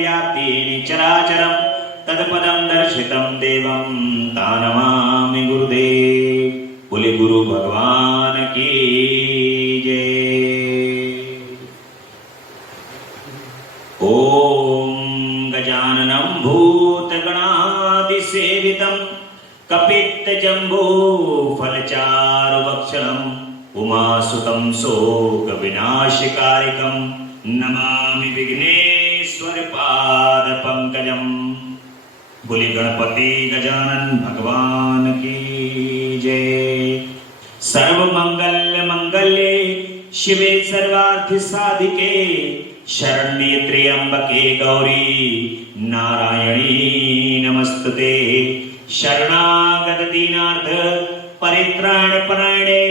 व्याप्ति चराचरम तत्पदं दर्शितं देवं तानमामि गुरुदेव। बोले गुरु भगवान की जय। ओम गजाननं भूतगणादिसेवितं कपित्तजम्बूफलचारुभक्षणम् उमासुतं शोकविनाशकारिकं नमामि विघ्नेश्वरपादपङ्कजम्। बोले गणपति गजानन भगवान की जय। सर्वमंगल्ये शिवे सर्वार्थ साधिके शरण्ये त्र्यंबके गौरी नारायणी नमस्तुते। शरणागत दीनार्थ परित्राण परायणे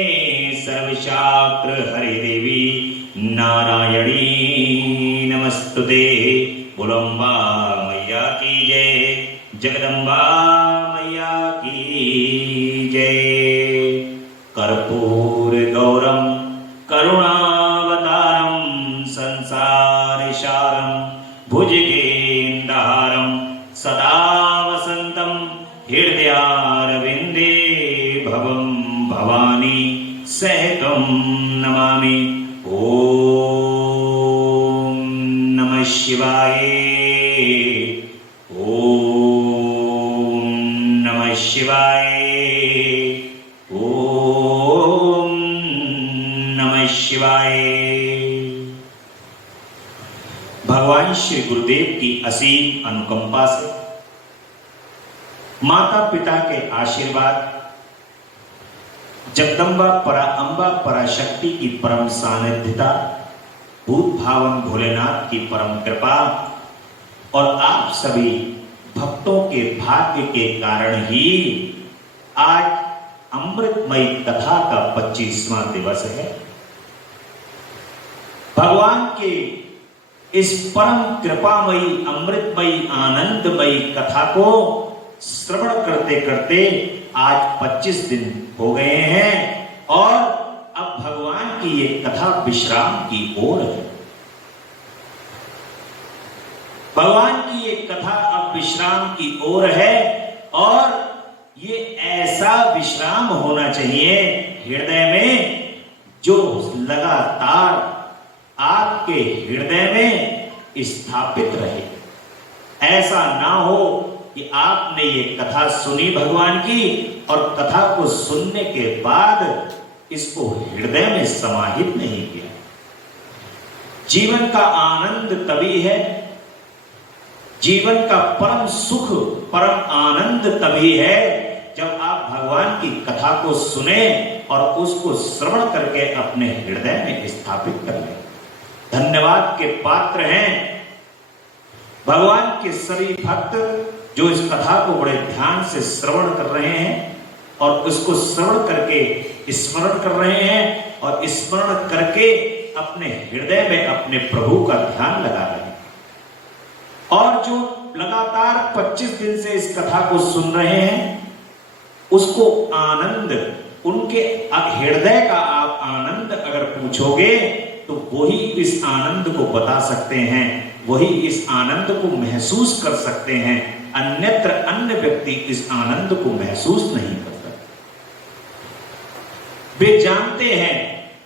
सर्वशास्त्र हरे देवी नारायणी नमस्तुते। बोलंबा मैया की जय, जगदम्बा मैया की जय। कर्पूर गौरम करुणावतारम संसारसारम भुजगेन्द्रहारम सदा वसंतम हृदयारविंदे भवं भवानी सहितं नमामि। ओम नमः शिवाय, ओम नमः शिवाय, ओम नमः शिवाय। भगवान श्री गुरुदेव की असीम अनुकंपा से, माता पिता के आशीर्वाद, जगदम्बा परा अम्बा पराशक्ति की परम सानिध्यता, भूत भावन भोलेनाथ की परम कृपा और आप सभी भक्तों के भाग्य के कारण ही आज अमृतमयी कथा का 25वां दिवस है। भगवान के इस परम कृपामयी अमृतमयी आनंदमयी कथा को श्रवण करते करते आज 25 दिन हो गए हैं और अब भगवान की ये कथा विश्राम की ओर है। भगवान की ये कथा अब विश्राम की ओर है और ये ऐसा विश्राम होना चाहिए हृदय में जो लगातार आपके हृदय में स्थापित रहे। ऐसा ना हो कि आपने ये कथा सुनी भगवान की और कथा को सुनने के बाद इसको हृदय में समाहित नहीं किया। जीवन का आनंद तभी है, जीवन का परम सुख परम आनंद तभी है जब आप भगवान की कथा को सुने और उसको श्रवण करके अपने हृदय में स्थापित कर लें। धन्यवाद के पात्र हैं भगवान के सभी भक्त जो इस कथा को बड़े ध्यान से श्रवण कर रहे हैं और उसको श्रवण करके स्मरण कर रहे हैं और स्मरण करके अपने हृदय में अपने प्रभु का ध्यान लगा रहे हैं। और जो लगातार 25 दिन से इस कथा को सुन रहे हैं उसको आनंद, उनके हृदय का आप आनंद अगर पूछोगे तो वही इस आनंद को बता सकते हैं, वही इस आनंद को महसूस कर सकते हैं। अन्यत्र अन्य व्यक्ति इस आनंद को महसूस नहीं कर सकते। वे जानते हैं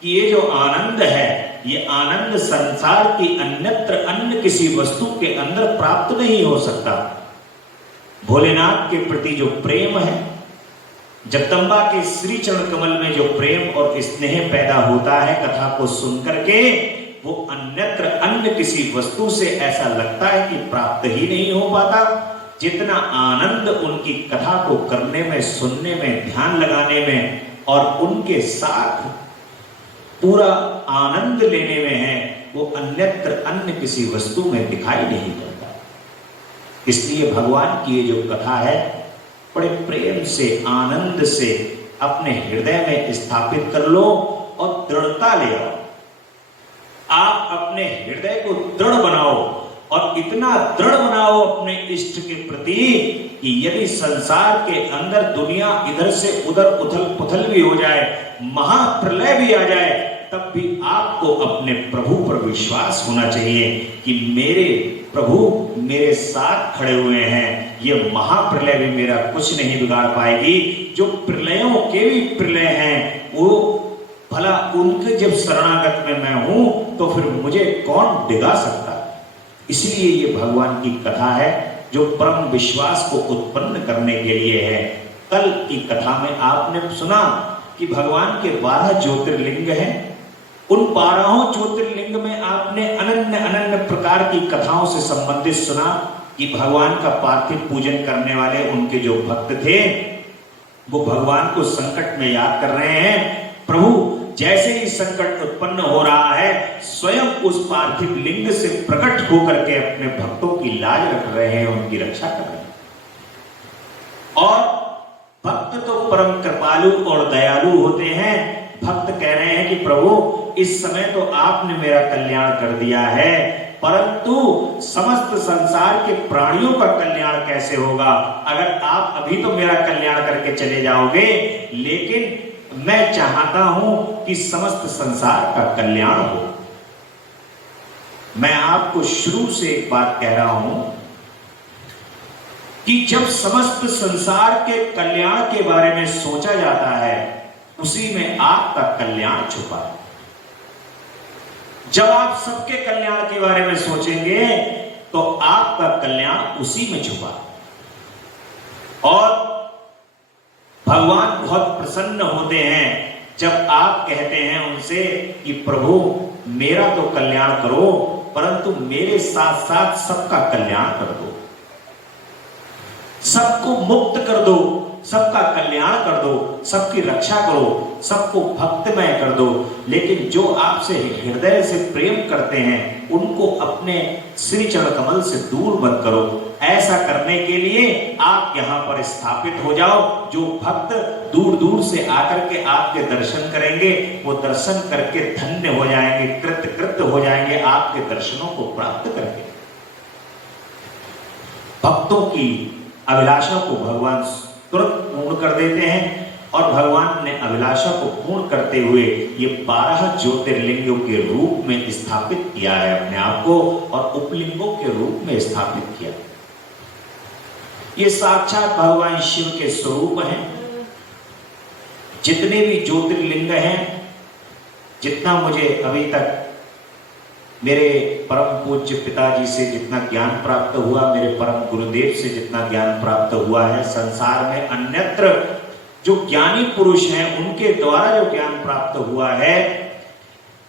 कि ये जो आनंद है, ये आनंद संसार की अन्यत्र अन्य किसी वस्तु के अंदर प्राप्त नहीं हो सकता। भोलेनाथ के प्रति जो प्रेम है, जगदम्बा के श्री चरण कमल में जो प्रेम और स्नेह पैदा होता है कथा को सुनकर के, वो अन्यत्र अन्य किसी वस्तु से ऐसा लगता है कि प्राप्त ही नहीं हो पाता। जितना आनंद उनकी कथा को करने में, सुनने में, ध्यान लगाने में और उनके साथ पूरा आनंद लेने में है, वो अन्यत्र अन्य किसी वस्तु में दिखाई नहीं पड़ता। इसलिए भगवान की ये जो कथा है बड़े प्रेम से, आनंद से अपने हृदय में स्थापित कर लो और दृढ़ता ले आओ। आप अपने हृदय को दृढ़ बनाओ और इतना दृढ़ बनाओ अपने इष्ट के प्रति कि यदि संसार के अंदर दुनिया इधर से उधर उथल पुथल भी हो जाए, महाप्रलय भी आ जाए, तब भी आपको अपने प्रभु पर विश्वास होना चाहिए कि मेरे प्रभु मेरे साथ खड़े हुए हैं, ये महाप्रलय भी मेरा कुछ नहीं बिगाड़ पाएगी। जो प्रलयों के भी प्रलय हैं, वो भला उनके जब शरणागत में मैं हूं तो फिर मुझे कौन डिगा सकता। इसलिए ये भगवान की कथा है जो परम विश्वास को उत्पन्न करने के लिए है। कल की कथा में आपने सुना कि भगवान के 12 ज्योतिर्लिंग हैं। उन 12 ज्योतिर्लिंग में आपने अनन्य अनन्य प्रकार की कथाओं से संबंधित सुना कि भगवान का पार्थिव पूजन करने वाले उनके जो भक्त थे वो भगवान को संकट में याद कर रहे हैं। प्रभु जैसे ही संकट उत्पन्न हो रहा है, स्वयं उस पार्थिव लिंग से प्रकट होकर के अपने भक्तों की लाज रख रहे हैं, उनकी रक्षा कर रहे हैं। और भक्त तो परम कृपालु और दयालु होते हैं। भक्त कह रहे हैं कि प्रभु इस समय तो आपने मेरा कल्याण कर दिया है, परंतु समस्त संसार के प्राणियों का कल्याण कैसे होगा? अगर आप अभी तो मेरा कल्याण करके चले जाओगे, लेकिन मैं चाहता हूं कि समस्त संसार का कल्याण हो। मैं आपको शुरू से एक बात कह रहा हूं कि जब समस्त संसार के कल्याण के बारे में सोचा जाता है, उसी में आपका कल्याण छुपा है। जब आप सबके कल्याण के बारे में सोचेंगे तो आपका कल्याण उसी में छुपा है। और भगवान बहुत प्रसन्न होते हैं जब आप कहते हैं उनसे कि प्रभु मेरा तो कल्याण करो, परंतु मेरे साथ साथ सबका कल्याण कर दो, सबको मुक्त कर दो, सबका कल्याण कर दो, सबकी रक्षा करो, सबको भक्तमय कर दो। लेकिन जो आपसे हृदय से प्रेम करते हैं उनको अपने श्री चरण कमल से दूर मत करो। ऐसा करने के लिए आप यहां पर स्थापित हो जाओ। जो भक्त दूर दूर से आकर के आपके दर्शन करेंगे वो दर्शन करके धन्य हो जाएंगे, कृत हो जाएंगे आपके दर्शनों को प्राप्त करके। भक्तों की अभिलाषा को भगवान तुरंत पूर्ण कर देते हैं और भगवान ने अभिलाषा को पूर्ण करते हुए ये 12 ज्योतिर्लिंगों के रूप में स्थापित किया है अपने आप को, और उपलिंगों के रूप में स्थापित किया। ये साक्षात भगवान शिव के स्वरूप हैं। जितने भी ज्योतिर्लिंग हैं, जितना मुझे अभी तक मेरे परम पूज्य पिताजी से जितना ज्ञान प्राप्त हुआ, मेरे परम गुरुदेव से जितना ज्ञान प्राप्त हुआ है, संसार में अन्यत्र जो ज्ञानी पुरुष हैं उनके द्वारा जो ज्ञान प्राप्त हुआ है,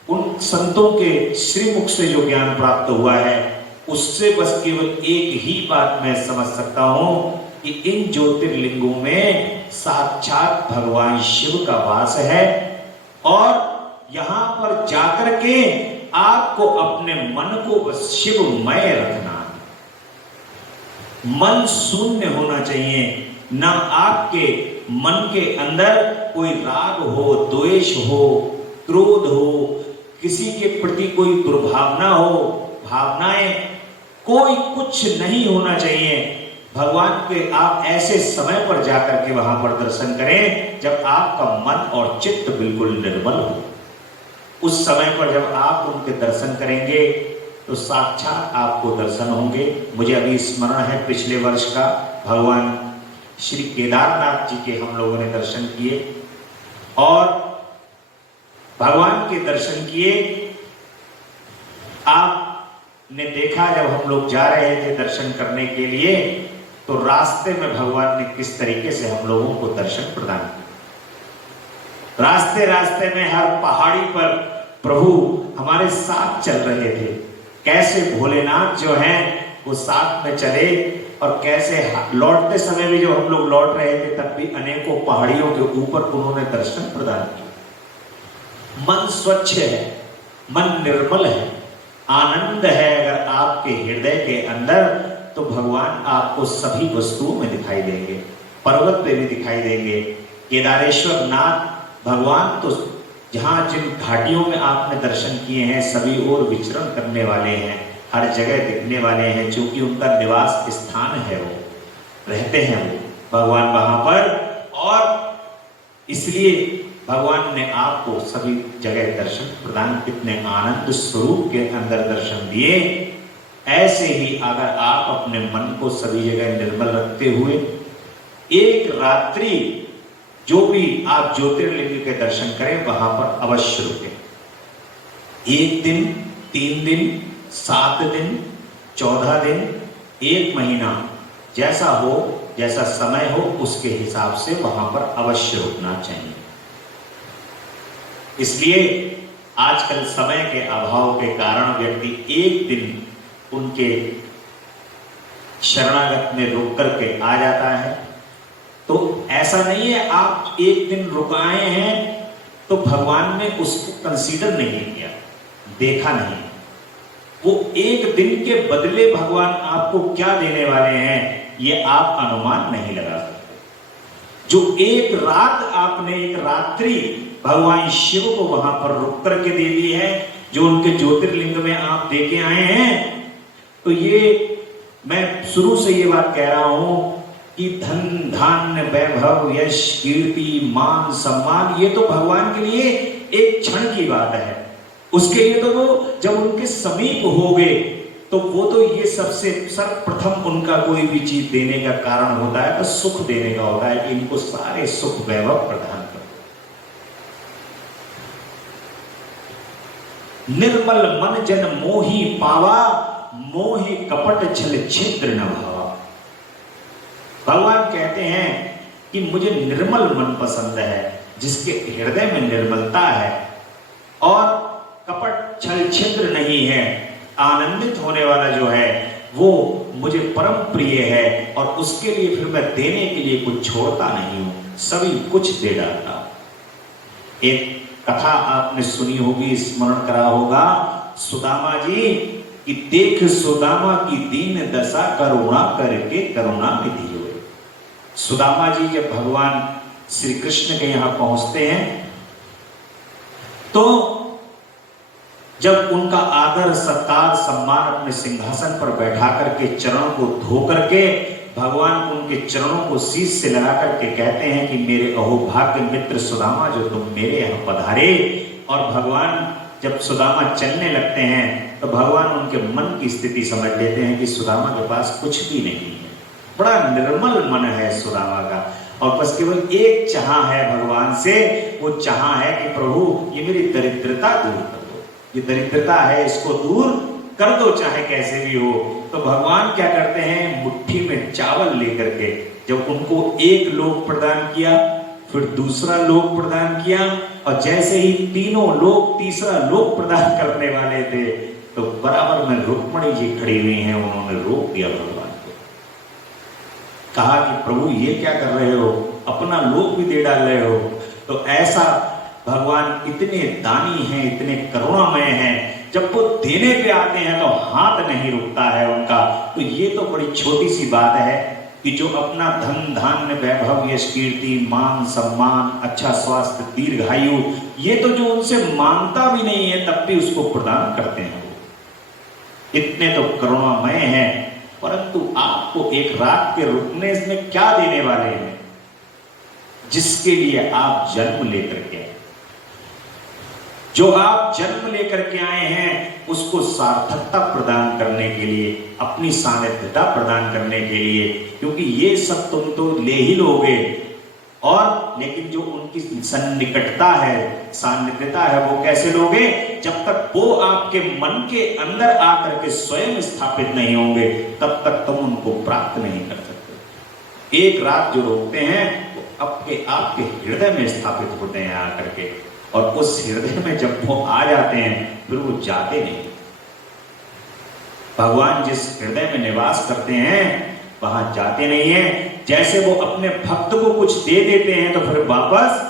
उन संतों के श्रीमुख से जो ज्ञान प्राप्त हुआ है, उससे बस केवल एक ही बात मैं समझ सकता हूं कि इन ज्योतिर्लिंगों में साक्षात भगवान शिव का वास है। और यहां पर जाकर के आपको अपने मन को बस शिवमय रखना है। मन शून्य होना चाहिए, ना आपके मन के अंदर कोई राग हो, द्वेष हो, क्रोध हो, किसी के प्रति कोई दुर्भावना हो, भावनाएं कोई कुछ नहीं होना चाहिए। भगवान के आप ऐसे समय पर जाकर के वहां पर दर्शन करें जब आपका मन और चित्त बिल्कुल निर्मल हो। उस समय पर जब आप उनके दर्शन करेंगे तो साक्षात आपको दर्शन होंगे। मुझे अभी स्मरण है पिछले वर्ष का, भगवान श्री केदारनाथ जी के हम लोगों ने दर्शन किए और भगवान के दर्शन किए। आपने देखा जब हम लोग जा रहे थे दर्शन करने के लिए तो रास्ते में भगवान ने किस तरीके से हम लोगों को दर्शन प्रदान किया। रास्ते रास्ते में हर पहाड़ी पर प्रभु हमारे साथ चल रहे थे। कैसे भोलेनाथ जो हैं वो साथ में चले, और कैसे लौटते समय भी जो हम लोग लौट रहे थे तब भी अनेकों पहाड़ियों के ऊपर उन्होंने दर्शन प्रदान किया। मन स्वच्छ है, मन निर्मल है, आनंद है अगर आपके हृदय के अंदर, तो भगवान आपको सभी वस्तुओं में दिखाई देंगे। पर्वत पे भी दिखाई देंगे। केदारेश्वर नाथ भगवान तो जहां जिन घाटियों में आपने दर्शन किए हैं सभी ओर विचरण करने वाले हैं, हर जगह दिखने वाले हैं, क्योंकि उनका निवास स्थान है, वो रहते हैं वो भगवान वहां पर। और इसलिए भगवान ने आपको सभी जगह दर्शन प्रदान, कितने आनंद स्वरूप के अंदर दर्शन दिए। ऐसे ही अगर आप अपने मन को सभी जगह निर्मल रखते हुए एक रात्रि जो भी आप ज्योतिर्लिंग के दर्शन करें वहां पर अवश्य रुके। 1 दिन, 3 दिन, 7 दिन, 14 दिन, 1 महीना, जैसा हो, जैसा समय हो उसके हिसाब से वहां पर अवश्य रुकना चाहिए। इसलिए आजकल समय के अभाव के कारण व्यक्ति 1 दिन उनके शरणागत में रुक करके आ जाता है। तो ऐसा नहीं है आप 1 दिन रुकाए हैं तो भगवान ने उसको कंसीडर नहीं किया, देखा नहीं। वो 1 दिन के बदले भगवान आपको क्या देने वाले हैं ये आप अनुमान नहीं लगा सकते। जो 1 रात आपने, 1 रात्रि भगवान शिव को वहां पर रुक करके दे दी है, जो उनके ज्योतिर्लिंग में आप देके आए हैं, तो ये मैं शुरू से ये बात कह रहा हूं कि धन धान्य वैभव यश कीर्ति मान सम्मान ये तो भगवान के लिए एक क्षण की बात है। उसके लिए तो वो जब उनके समीप हो गए तो वो तो ये सबसे सर्वप्रथम उनका कोई भी चीज देने का कारण होता है तो सुख देने का होता है कि इनको सारे सुख वैभव प्रदान करो। निर्मल मन जन मोही पावा, मोहि कपट छल छिद्र न भावा। भगवान कहते हैं कि मुझे निर्मल मन पसंद है, जिसके हृदय में निर्मलता है और कपट छल छिद्र नहीं है, आनंदित होने वाला जो है वो मुझे परम प्रिय है और उसके लिए फिर मैं देने के लिए कुछ छोड़ता नहीं हूं, सभी कुछ दे डालता हूं। एक कथा आपने सुनी होगी, स्मरण करा होगा, सुदामा जी कि देख सुदामा की दीन दशा करुणा करके करुणा विधि हुए। सुदामा जी जब भगवान श्री कृष्ण के यहां पहुंचते हैं तो जब उनका आदर सत्कार सम्मान अपने सिंहासन पर बैठा करके चरणों को धो करके भगवान उनके चरणों को शीश से लगा करके कहते हैं कि मेरे अहोभाग्य मित्र सुदामा जो तुम मेरे यहां पधारे। और भगवान जब सुदामा चलने लगते हैं तो भगवान उनके मन की स्थिति समझ लेते हैं कि सुदामा के पास कुछ भी नहीं है, बड़ा निर्मल मन है सुदामा का, और बस केवल एक चाह है भगवान से, वो चाह है कि प्रभु ये मेरी दरिद्रता दूर कर दो, ये दरिद्रता है इसको दूर कर दो चाहे कैसे भी हो। तो भगवान क्या करते हैं, मुट्ठी में चावल लेकर के जब उनको एक लोक प्रदान किया, फिर दूसरा लोक प्रदान किया, और जैसे ही तीनों लोक तीसरा लोक प्रदान करने वाले थे तो बराबर में रुक्मणी जी खड़ी हुई हैं, उन्होंने रोक दिया भगवान को, कहा कि प्रभु ये क्या कर रहे हो, अपना लोक भी दे डाल रहे हो। तो ऐसा भगवान इतने दानी हैं, इतने करुणामय हैं, जब वो देने पे आते हैं तो हाथ नहीं रुकता है उनका। तो ये तो बड़ी छोटी सी बात है कि जो अपना धन धान्य वैभव यश कीर्ति मान सम्मान अच्छा स्वास्थ्य दीर्घायु ये तो जो उनसे मांगता भी नहीं है तब भी उसको प्रदान करते हैं, वो इतने तो करुणामय हैं। परंतु आपको एक रात के रुकने में क्या देने वाले हैं, जिसके लिए आप जन्म लेकर के आए, जो आप जन्म लेकर के आए हैं उसको सार्थकता प्रदान करने के लिए, अपनी सानिध्यता प्रदान करने के लिए, क्योंकि ये सब तुम तो ले ही लोगे, और लेकिन जो उनकी सन्निकटता है सानिध्यता है वो कैसे लोगे, जब तक वो आपके मन के अंदर आकर के स्वयं स्थापित नहीं होंगे तब तक तुम उनको प्राप्त नहीं कर सकते। एक रात जो रोकते हैं वो आपके हृदय में स्थापित होते हैं आकर के, और उस हृदय में जब वो आ जाते हैं फिर वो जाते नहीं। भगवान जिस हृदय में निवास करते हैं वहां जाते नहीं है। जैसे वो अपने भक्त को कुछ दे देते हैं तो फिर वापस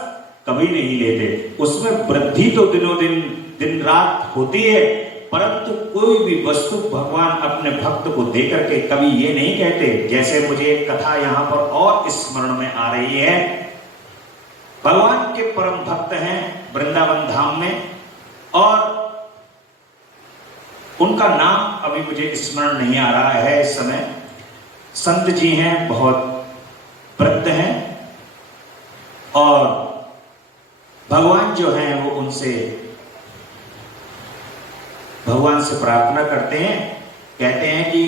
कभी नहीं लेते, उसमें वृद्धि तो दिनों दिन दिन रात होती है, परंतु कोई भी वस्तु भगवान अपने भक्त को दे करके कभी ये नहीं कहते। जैसे मुझे एक कथा यहां पर और स्मरण में आ रही है, भगवान के परम भक्त हैं वृंदावन धाम में, और उनका नाम अभी मुझे स्मरण नहीं आ रहा है इस समय। संत जी हैं, बहुत वृद्ध हैं, और भगवान जो हैं वो उनसे भगवान से प्रार्थना करते हैं, कहते हैं कि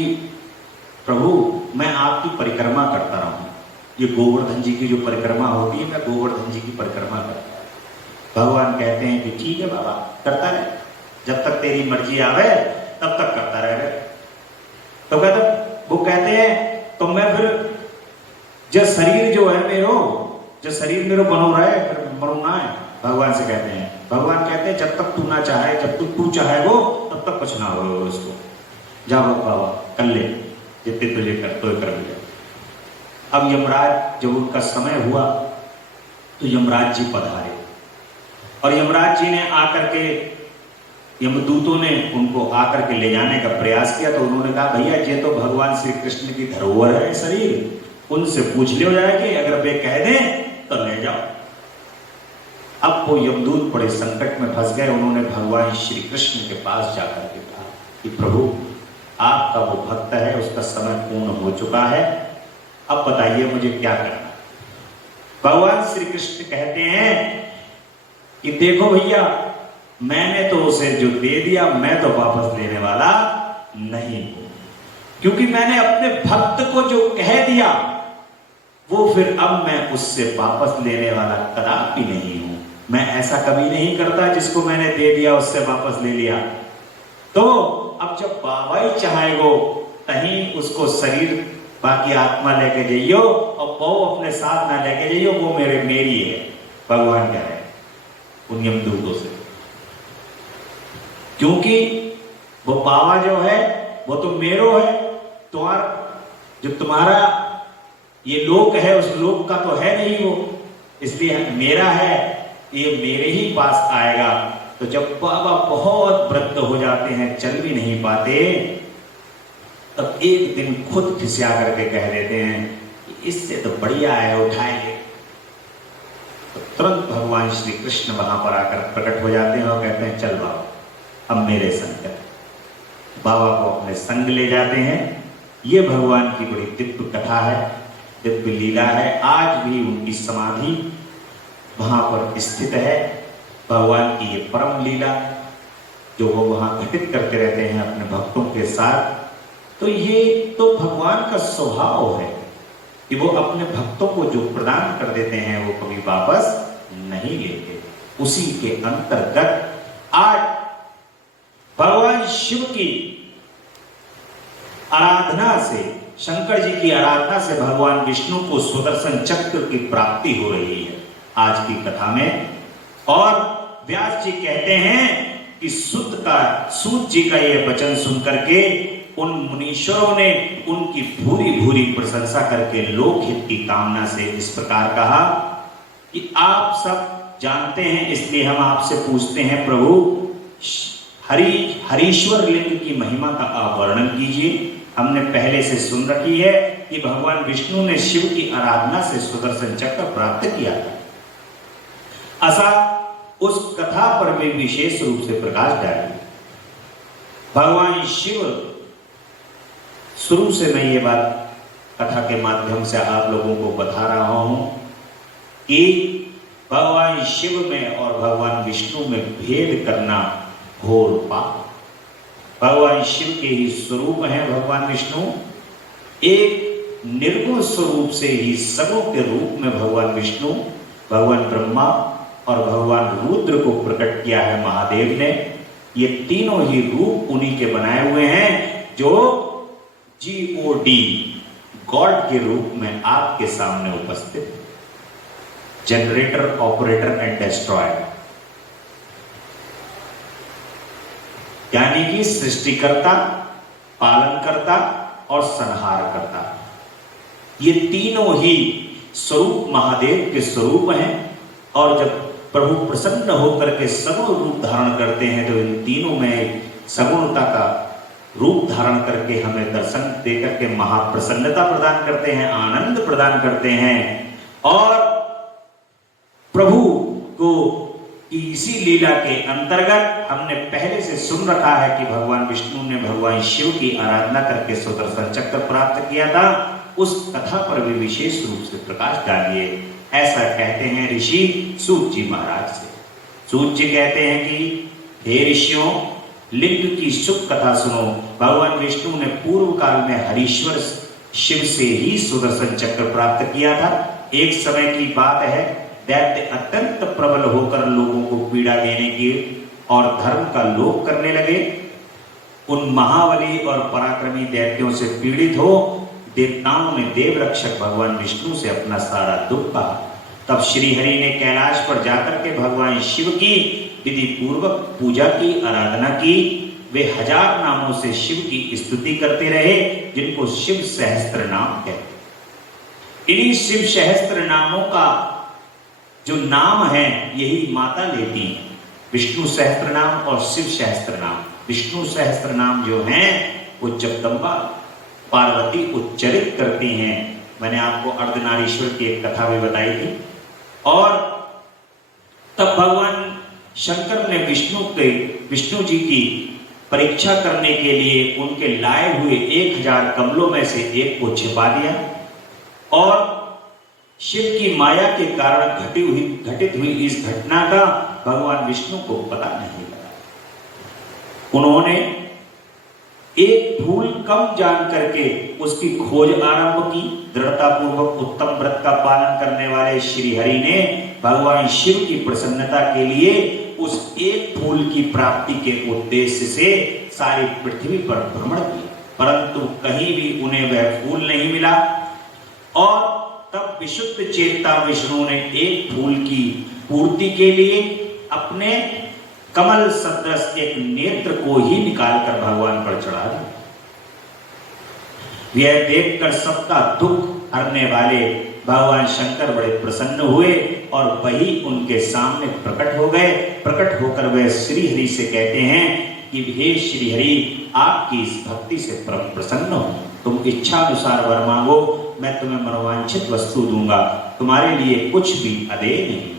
प्रभु मैं आपकी परिक्रमा करता रहूं। ये गोवर्धन जी की जो परिक्रमा होती है, मैं गोवर्धन जी की परिक्रमा करता हूं। भगवान कहते हैं कि ठीक है बाबा, करता रहे, जब तक तेरी मर्जी आवे तब तक करता रहे। तो वो कहते हैं तो मैं फिर जो शरीर जो है मेरो बनो रहे, फिर मरना है। भगवान से कहते हैं, भगवान कहते हैं जब तक तू ना चाहे, जब तू चाहे वो तब तक कुछ ना हो उसको। जाओ बाबा कर ले, जितने तुझे कर लिया। अब यमराज जब उनका समय हुआ तो यमराज जी पधारे, और यमराज जी ने आकर के, यमदूतों ने उनको आकर के ले जाने का प्रयास किया। तो उन्होंने कहा भैया ये तो भगवान श्री कृष्ण की धरोहर है शरीर, उनसे पूछ लिया जाएगी, अगर वे कह दें तो ले जाओ। अब वो यमदूत बड़े संकट में फंस गए। उन्होंने भगवान श्री कृष्ण के पास जाकर के कहा कि प्रभु आपका वो भक्त है, उसका समय पूर्ण हो चुका है, अब बताइए मुझे क्या करना। भगवान श्री कृष्ण कहते हैं कि देखो भैया, मैंने तो उसे जो दे दिया, मैं तो वापस लेने वाला नहीं हूं, क्योंकि मैंने अपने भक्त को जो कह दिया वो फिर अब मैं उससे वापस लेने वाला कदापि नहीं हूं। मैं ऐसा कभी नहीं करता जिसको मैंने दे दिया उससे वापस ले लिया। तो अब जब बाबा ही चाहेगो कहीं उसको शरीर बाकी आत्मा लेके जाइयो, और वो अपने साथ ना लेके जाइयो, वो मेरी है। भगवान कह रहे हैं उन यमदूतों से, क्योंकि वो बाबा जो है वो तो मेरो है, जो तुम्हारा ये लोक है उस लोक का तो है नहीं वो, इसलिए मेरा है, ये मेरे ही पास आएगा। तो जब बाबा बहुत वृद्ध हो जाते हैं, चल भी नहीं पाते, तब एक दिन खुद खिसिया करके कह देते हैं इससे तो बढ़िया है, उठाएंगे। तो तुरंत भगवान श्री कृष्ण वहां पर आकर प्रकट हो जाते हैं और कहते हैं चल बाबा अब मेरे संग चल। बाबा को अपने संग ले जाते हैं। ये भगवान की बड़ी दिव्य कथा है, दिव्य लीला है। आज भी उनकी समाधि वहां पर स्थित है। भगवान की ये परम लीला जो वो वहां घटित करते रहते हैं अपने भक्तों के साथ, तो ये तो भगवान का स्वभाव है कि वो अपने भक्तों को जो प्रदान कर देते हैं वो कभी वापस नहीं लेते। उसी के अंतर्गत आज भगवान शिव की आराधना से, शंकर जी की आराधना से भगवान विष्णु को सुदर्शन चक्र की प्राप्ति हो रही है आज की कथा में। और व्यास जी कहते हैं कि सूत जी का यह वचन सुनकर के उन मुनीश्वरों ने उनकी भूरी भूरी प्रशंसा करके लोकहित की कामना से इस प्रकार कहा कि आप सब जानते हैं, इसलिए हम आपसे पूछते हैं प्रभु, हरीश्वर लिंग की महिमा का आप वर्णन कीजिए। हमने पहले से सुन रखी है कि भगवान विष्णु ने शिव की आराधना से सुदर्शन चक्र प्राप्त किया था। ऐसा उस कथा पर भी विशेष रूप से प्रकाश डालिए। भगवान शिव, शुरू से मैं ये बात कथा के माध्यम से आप लोगों को बता रहा हूं कि भगवान शिव में और भगवान विष्णु में भेद करना घोर पाप। भगवान शिव के ही स्वरूप हैं भगवान विष्णु। एक निर्गुण स्वरूप से ही सगुण के रूप में भगवान विष्णु, भगवान ब्रह्मा और भगवान रुद्र को प्रकट किया है महादेव ने। ये तीनों ही रूप उन्हीं के बनाए हुए हैं जो GOD, गॉड के रूप में आपके सामने उपस्थित, जनरेटर, ऑपरेटर एंड डिस्ट्रॉयर, यानी कि सृष्टिकर्ता, पालनकर्ता और संहारकर्ता। ये तीनों ही स्वरूप महादेव के स्वरूप हैं। और जब प्रभु प्रसन्न होकर के सगुण रूप धारण करते हैं तो इन तीनों में सगुणता का रूप धारण करके हमें दर्शन देकर के महाप्रसन्नता प्रदान करते हैं, आनंद प्रदान करते हैं। और प्रभु को इसी लीला के अंतर्गत हमने पहले से सुन रखा है कि भगवान विष्णु ने भगवान शिव की आराधना करके सुदर्शन चक्र प्राप्त किया था। उस कथा पर भी विशेष रूप से प्रकाश डालिए, ऐसा कहते हैं ऋषि सूत जी महाराज से। सूत जी कहते हैं कि हे ऋषियों, लिंग की सुख कथा सुनो। भगवान विष्णु ने पूर्व काल में हरीश्वर शिव से ही सुदर्शन चक्र प्राप्त किया था। एक समय की बात है, दैत्य अत्यंत प्रबल होकर लोगों को पीड़ा देने की और धर्म का लोप करने लगे। उन महाबली और पराक्रमी दैत्यों से पीड़ित हो देवताओं ने देव रक्षक भगवान विष्णु से अपना सारा दुख कहा। तब श्री हरि ने कैलाश पर जाकर के भगवान शिव की विधि पूर्वक पूजा की, आराधना की। वे 1000 नामों से शिव की स्तुति करते रहे, जिनको शिव सहस्त्र नाम कहते। इन्हीं शिव सहस्त्र नामों का जो नाम है यही माता लेती है, विष्णु सहस्त्र नाम और शिव सहस्त्र नाम। विष्णु सहस्त्र नाम जो हैं वो जगदम्बा पार्वती उच्चरित करती हैं। मैंने आपको अर्धनारीश्वर की एक कथा भी बताई थी। और तब भगवान शंकर ने विष्णु जी की परीक्षा करने के लिए उनके लाए हुए 1000 कमलों में से एक को छिपा दिया और शिव की माया के कारण घटित हुई इस घटना का भगवान विष्णु को पता नहीं लगा। उन्होंने एक फूल कम जान करके उसकी खोज आरंभ की। दृढ़ता पूर्वक उत्तम व्रत का पालन करने वाले श्री हरि ने भगवान शिव की प्रसन्नता के लिए उस एक फूल की प्राप्ति के उद्देश्य से सारी पृथ्वी पर भ्रमण किया, परंतु कहीं भी उन्हें वह फूल नहीं मिला। और तब विशुद्ध चेता विष्णु ने एक फूल की पूर्ति के लिए अपने कमल सदृश एक नेत्र को ही निकालकर भगवान पर चढ़ा दिया। यह देखकर सबका दुख हरने वाले भगवान शंकर बड़े प्रसन्न हुए और वही उनके सामने प्रकट हो गए। प्रकट होकर वह श्री हरि से कहते हैं कि हे श्री हरि, आपकी इस भक्ति से परम प्रसन्न हो। तुम इच्छा अनुसार वर मांगो, मैं तुम्हें मनोवांछित वस्तु दूंगा, तुम्हारे लिए कुछ भी अदेय नहीं।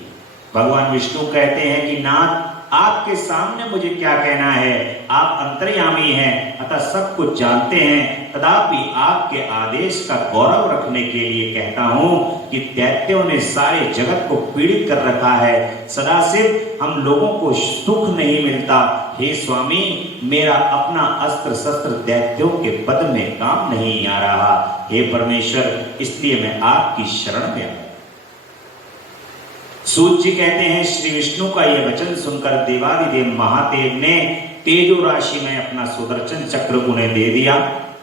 भगवान विष्णु कहते हैं कि नाथ, आपके सामने मुझे क्या कहना है, आप अंतर्यामी हैं, अतः सब कुछ जानते हैं। तथापि आपके आदेश का गौरव रखने के लिए कहता हूं कि दैत्यों ने सारे जगत को पीड़ित कर रखा है। सदाशिव, हम लोगों को सुख नहीं मिलता। हे स्वामी, मेरा अपना अस्त्र शस्त्र दैत्यों के पद में काम नहीं आ रहा। हे परमेश्वर, इसलिए मैं आपकी शरण में आया। सूत जी कहते हैं, श्री विष्णु का यह वचन सुनकर देवादिदेव महादेव ने तेजो राशि में अपना सुदर्शन चक्र उन्हें दे दिया।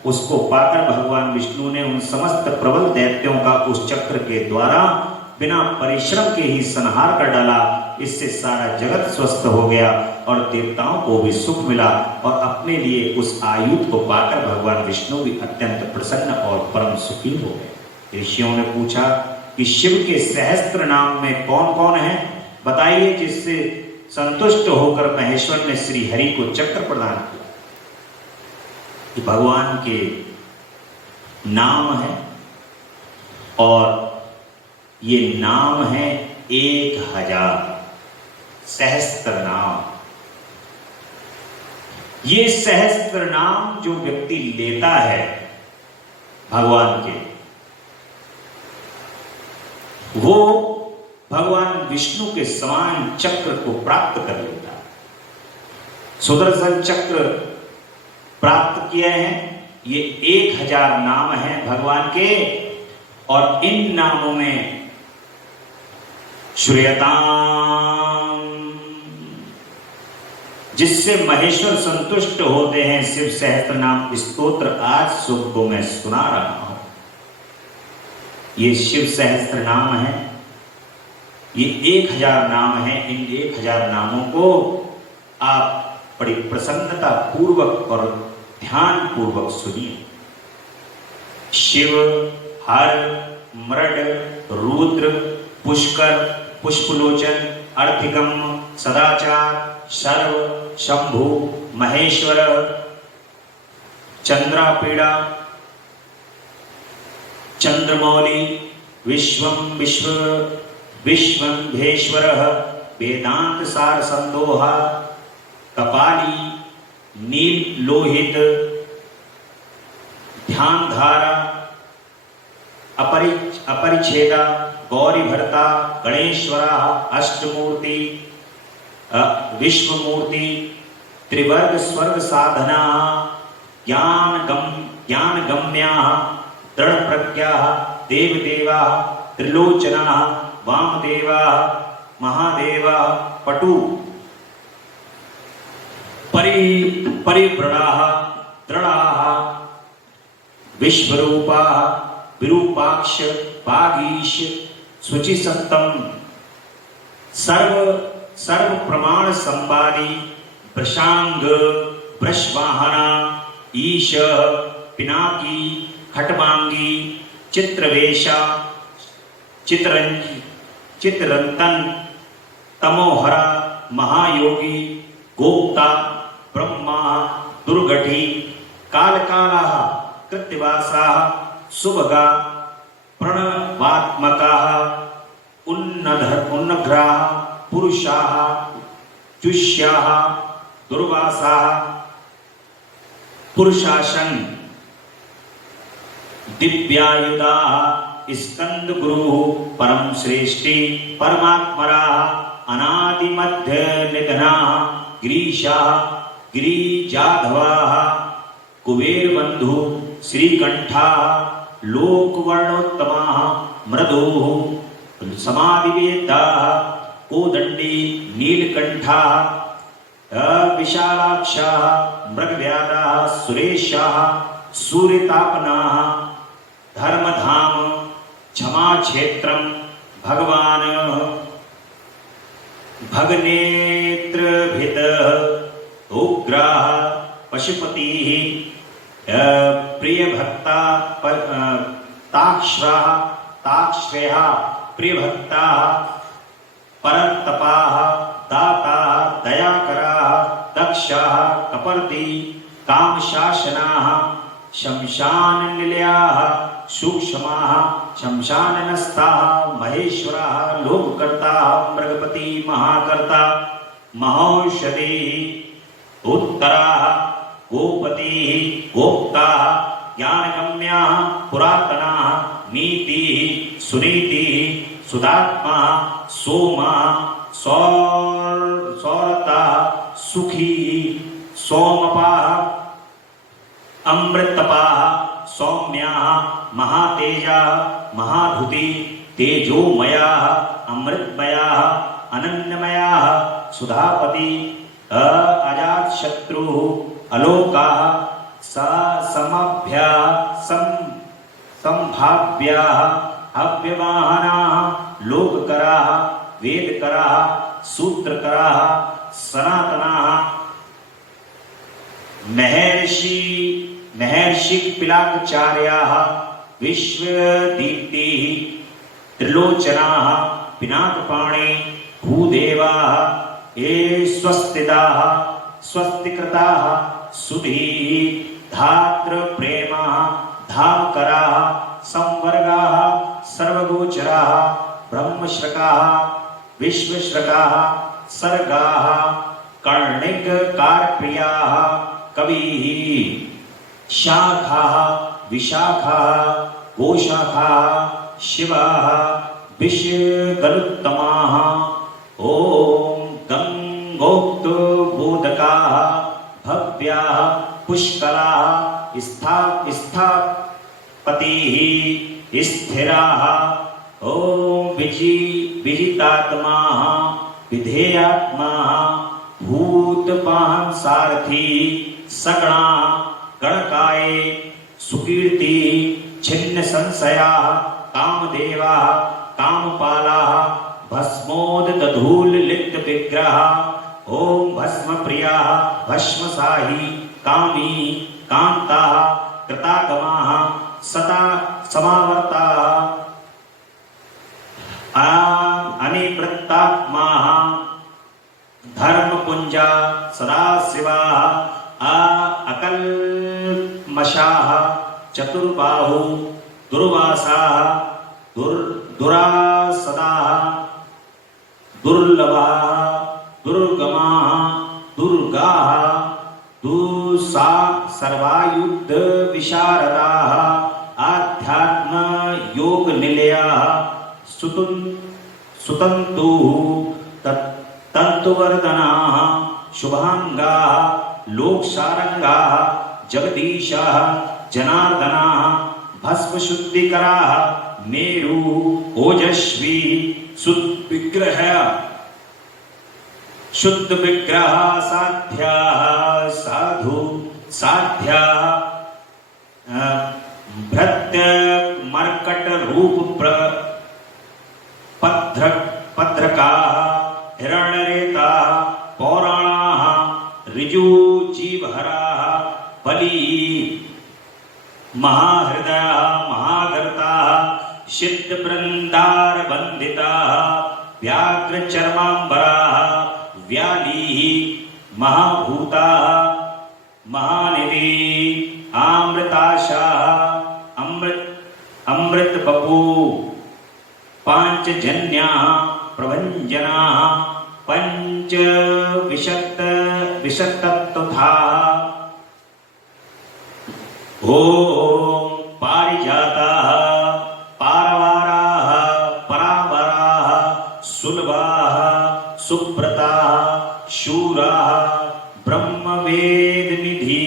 उसको पाकर भगवान विष्णु ने उन समस्त प्रबल दैत्यों का उस चक्र के द्वारा बिना परिश्रम के ही संहार कर डाला। इससे सारा जगत स्वस्थ हो गया और देवताओं को भी सुख मिला। और अपने लिए उस आयुध को पाकर भगवान विष्णु भी अत्यंत प्रसन्न और परम सुखी हो गए। ऋषियों ने पूछा कि शिव के सहस्त्र नाम में कौन कौन है, बताइए, जिससे संतुष्ट होकर महेश्वर ने श्री हरि को चक्र प्रदान किया। कि भगवान के नाम है और ये नाम है 1000 सहस्त्र नाम। ये सहस्त्र नाम जो व्यक्ति लेता है भगवान के, वो भगवान विष्णु के समान चक्र को प्राप्त कर लेता है। सुदर्शन चक्र प्राप्त किए हैं। ये 1000 नाम हैं भगवान के और इन नामों में श्रूयताम, जिससे महेश्वर संतुष्ट होते हैं, शिव सहस्त्र नाम स्तोत्र आज सुबह को मैं सुना रहा हूं। ये शिव सहस्त्र नाम है, ये 1000 नाम है। इन 1000 नामों को आप बड़ी प्रसन्नता पूर्वक और ध्यान पूर्वक सुनिए। शिव, हर, मृड, रुद्र, पुष्कर, पुष्पलोचन, अर्थिगम, सदाचार, सर्व, शंभु, महेश्वर, चंद्रापीड़ा, चंद्रमौली, विश्वम्भेश्वर, वेदांत सार संदोहा, कपाली, नील लोहित, ध्यान धारा, अपरिच्छेदा, गौरी भरता, गणेश्वरा, अष्टमूर्ति, विश्वमूर्ति त्रिवर्ग स्वर्ग साधना ज्ञान गम्या दृढ़ प्रज्ञा देवदेवा त्रिलोचना वामदेवा महादेवा पटु परिव्रणाः दृढ़ाः विश्वरूपाः विरूपाक्ष वागीश शुचिसत्तम सर्व प्रमाण संवादी प्रशांग वृषवाहना ईश पिनाकी खटमांगी चित्रवेशा चित्रंतन तमोहरा महायोगी गोप्ता ब्रह्मा दुर्गठी कालकाला कृत्यवासा सुभगा प्रणवात्मका उन्नग्रा पुरुषा चुष्या दुर्वासा पुरुषासन दिव्यायुधा स्कंद गुरु परम श्रेष्ठी परमात्मरा अनादि मध्य निधना गिरीशा गिरिजाधवा कुबेर बंधु श्रीकंठा लोकवर्णोत्तमा मृदु समाधिवेदा कोदंडी नीलकंठा विशालाक्षा मृगव्यादा सुरेशा सूर्यतापना धर्मधाम क्षमा क्षेत्रम भगवान भगनेत्रभिद उग्राः पशुपति प्रिय भक्ता ताक्श्रेया प्रिय भक्ता परतपा दाता दयाकरा दक्षा कपर्दी काम शासना शमशान निलया सूक्ष्मा शमशाननस्ता महेश्वरा लोककर्ता मृगपति महाकर्ता महौषधि उत्तरा गोपति गोप्ता ज्ञानगम्या पुरातना नीति सुनीति सुदात्मा सोमा सौरता सुखी सोमपा अमृतपा सौम्या महातेजा महाधुति तेजोमया अमृतमया अनन्यमया सुधापति अजात शत्रु अलोका समभ्या संभाव्या अव्यवाहना लोककरा वेदकरा सूत्रकरा सनातना महर्षि पिलाचार्याः विश्वदीप्ति त्रिलोचना पिनाकपाणे भूदेवाः ये स्वस्तिदाः स्वस्तिकृताः सुधी धात्र प्रेमा धामकराः संवर्गाः सर्वगोचराः ब्रह्मश्रकाः विश्वश्रकाः सर्गाः कर्णिक कारप्रियाः कविः शाखाः विशाखाः गोशाखाः शिवाः विश्वगरुत्तमाः ओम गंगोक्त बोधकाः भव्याः पुष्कलाः स्थापतिः स्थिराः ओम विजितात्माः विधेयात्माः भूतपाहन सारथी सगणा गणकाय सुकीर्ति छिन्न संशया कामदेवा कामपाला भस्मोद दधूल लिप्त विग्रह ओम भस्म प्रिया भस्मसाही कामी कांता कृतागमा सदा समावर्ता अनिवृत्तात्मा धर्मपुंजा सदाशिवा अकल्मषाः चतुर्बाहु दुर्वासाः दुरासदाः दुर्लभाः दुर्गमाः दुर्गाः दुसा सर्वायुध विशारदाः आध्यात्म योग निलयाः सुतन्तु तंतुवर्धनाः शुभांगाः लोकसारंगाः जगदीशाः जनार्दनाः भस्मशुद्धिकराः मेरु ओजस्वी शुद्ध विग्रह साध्या साधु साध्या भृत्य मर्कट रूप पद्रका हिरण्यरेता पौराणा ऋजुजीवहरा बली महाहृदय महागर्ता सिद्ध बृंदार बंदिता व्याघ्र चर्मांबरा व्याली महाभूता महानिधि आमृताशा अमृत बपू पांचजन्या प्रभंजना पंच विशतत्था ओम पारिजाता पारवारा परावरा सुलभा सुब्रता शूरा ब्रह्मवेद निधि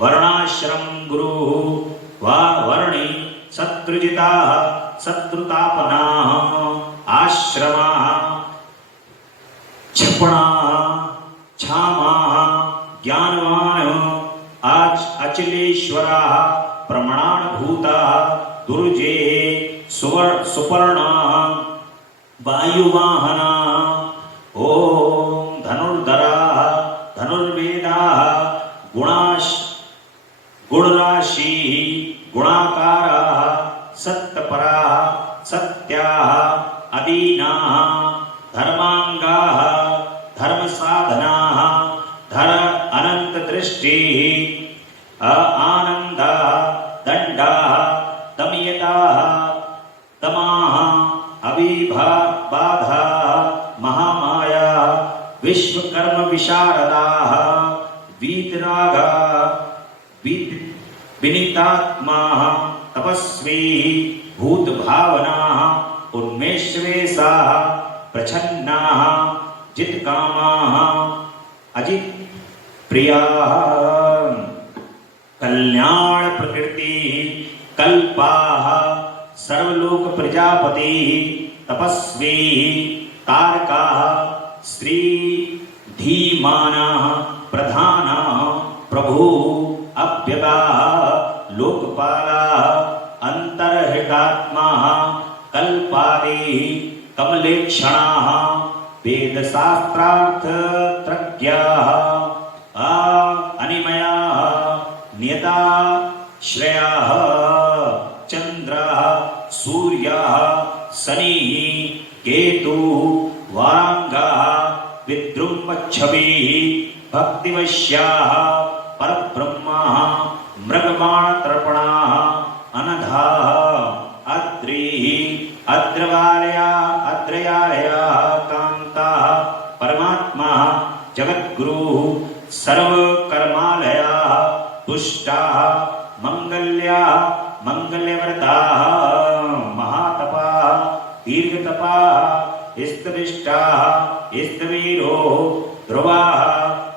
वर्णाश्रम गुरु वा वर्णि शत्रुजिता शत्रुतापना आश्रमा क्षपणा क्षामा ज्ञानवान अचलेश्वरा प्रमाण भूता दुर्जे सुपर्णा वायुवाहना ओम धनुर्धरा धनुर्वेदा गुणराशि गुणाकारा सत्यपरा सत्या अदीना धर्मांगा धर्म साधना धर अनंत दृष्टि आनंद दंडा दमयता तमा अविभा बाधा महामाया विश्वकर्म विशारदा वीतरागा विनीतात्मा तपस्वी भूत भावना उन्मेषवेशा प्रछन्ना जितकामा अजित प्रिया कल्याण प्रकृति कल्पाः सर्वलोक प्रजापति तपस्वी तारकाः श्री धीमाना प्रधाना प्रभु अभ्यता लोकपाला अंतर्हितात्मा कल्पादि कमलेक्षणा वेद शास्त्रार्थ त्रज्ञा अनिमया नियता श्रेया चंद्र सूर्य शनि केतु वारांगा विद्रुमच्छवि भक्तिवश्या परब्रह्मा मृगमाण तर्पणा अनधा अद्रि अद्रवालया अद्रयालया कांता परमात्मा जगद्गुरु सर्वकर्मालया पुष्टा मंगल्या मंगल्यव्रता महातपा दीर्घतपा स्तविष्टा स्तवीरो ध्रुवा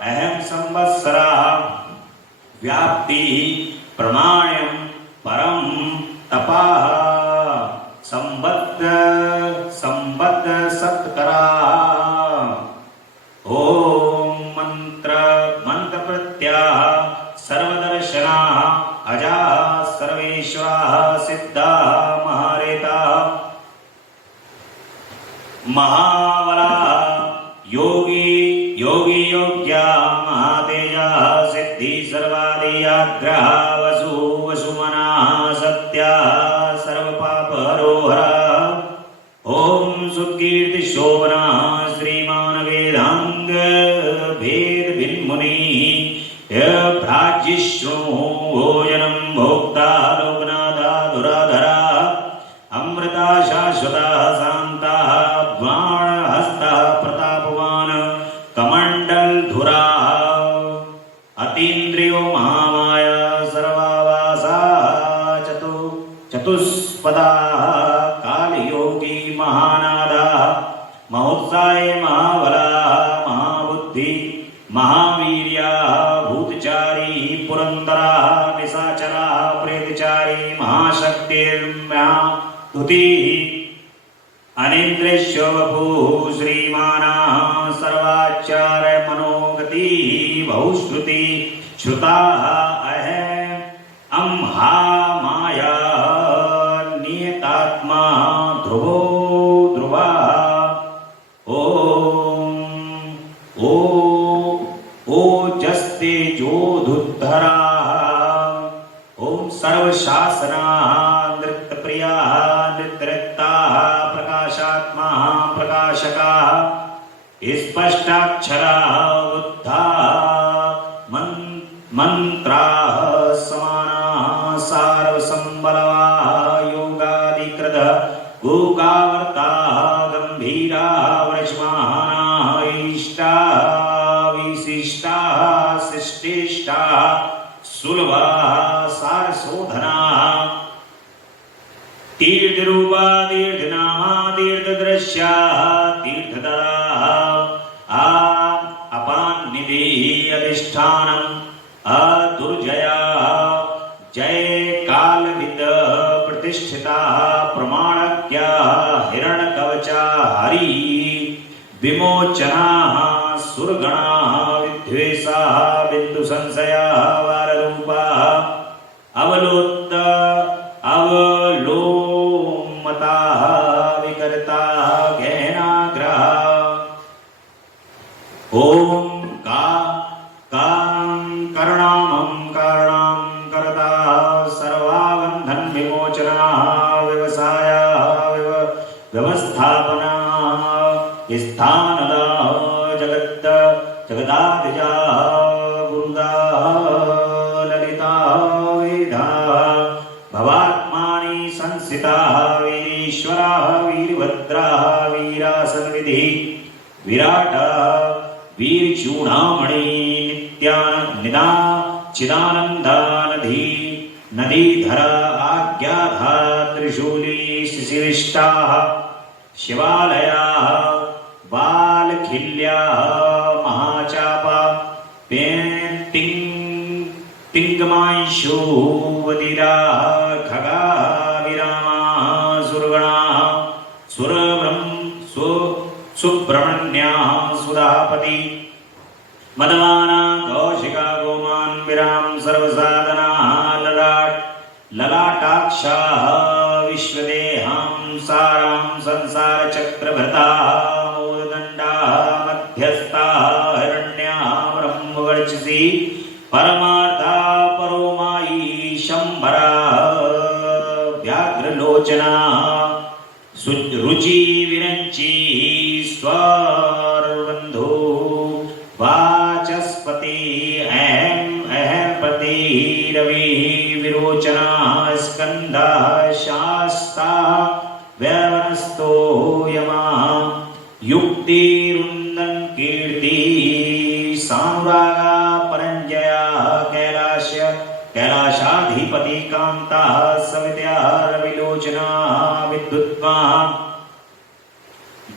अहम संवत्सरा व्याप्ति प्रमाण्यम परम तपा संबद्ध संबद्ध सत्करा ओम मंत्र मंत्र प्रत्याह सर्वदर्शना अजा सर्वेश्वरा सिद्धा महारेता महाबला योगी योगी योग्या महातेजा सिद्धि सर्वादियाग्रह वसु वसुमना सत्या सर्वपाप हरोहरा ओम सुकीर्ति शोभना श्रीमान वेदांग भेद भिन्मुनि प्राज्यश्रो भोजनम भोक्ता लोकनाथा दुराधरा अमृता शाश्वता शांता बाण हस्ता प्रतापवान कमंडल धुरा अतीन्द्रियो महामाया सर्वावासा चतुष्पदा कालयोगी महानादा महोत्साहे महाबलाः महाबुद्धि महावीर्याः भूतचारी पुरन्दराः निशाचराः प्रेतचारी महाशक्तिर्महास्तुतिः अनिन्द्रेश्व वपुः श्रीमानाः सर्वाचार्य मनोगतिः बहुश्रुति श्रुताः अम्हा माया नियतात्मा ध्रुवो ध्रुवः ओजस्तेजोधुद्धराः ॐ सर्वशासनाः नृत्यप्रियाः नृत्यरक्ताः प्रकाशात्मा प्रकाशकाः स्पष्टाक्षराः बुद्धाः मंत्राः समानाः सार्वसंबलवाः योगादिकृतः गोगावर्ताः गंभीराः वृष्माणाः इष्टाः विशिष्टाः शिष्टिष्टाः सुलभाः सारशोधनाः तीर्थरूपा तीर्थनामा तीर्थदृश्याः तीर्थधराः अपान्निधि अधिष्ठानम् अदुर्जया जय कालविद प्रतिष्ठिता प्रमाणज्ञा हिरण्यकवचा हरि विमोचना सुरगणा विद्वेषा बिंदु संशया वाररूपा अवलोत अवलोमता विकर्ता गहनाग्रह ओम करणाम करता सर्वाबंधन विमोचना व्यवसाय व्यवस्थापना स्थानदा जगत जगदादिजा वृंदा ललिता वेदा भवात्मानि संसिता वीरेश्वरा वीरभद्रा वीरासनविधि विराट वीरचूडामणि नित्यानन्दा चिदानन्दानधि नदीधर आज्ञाधा त्रिशूली शिशिरिष्टाः शिवालयाः बालखिल्याः महाचापा तिङ्गमांशुवदिराः खगा विरामाः सुरगणाः सुब्रह्मण्याः सुधापति मदवाना कौशिका गोमान विराम सर्वसाधनाः ललाटाक्षाः विश्वदेहां सारां संसार चक्रभृताः मोददण्डाः मध्यस्थाः हिरण्याः ब्रह्मवर्चसी परमार्था परोमायी शम्भराः व्याघ्रलोचनाः रुचि विरञ्ची स्वरबन्धो वाचस्पति अहंपति रवि विरोचना स्कंदा शास्ता व्यवनस्तो यमा युक्ति रुंदन कीर्ति सानुरागा परंजया कैलाशाधिपति कांता सवित्या रविलोचना विद्युत्मा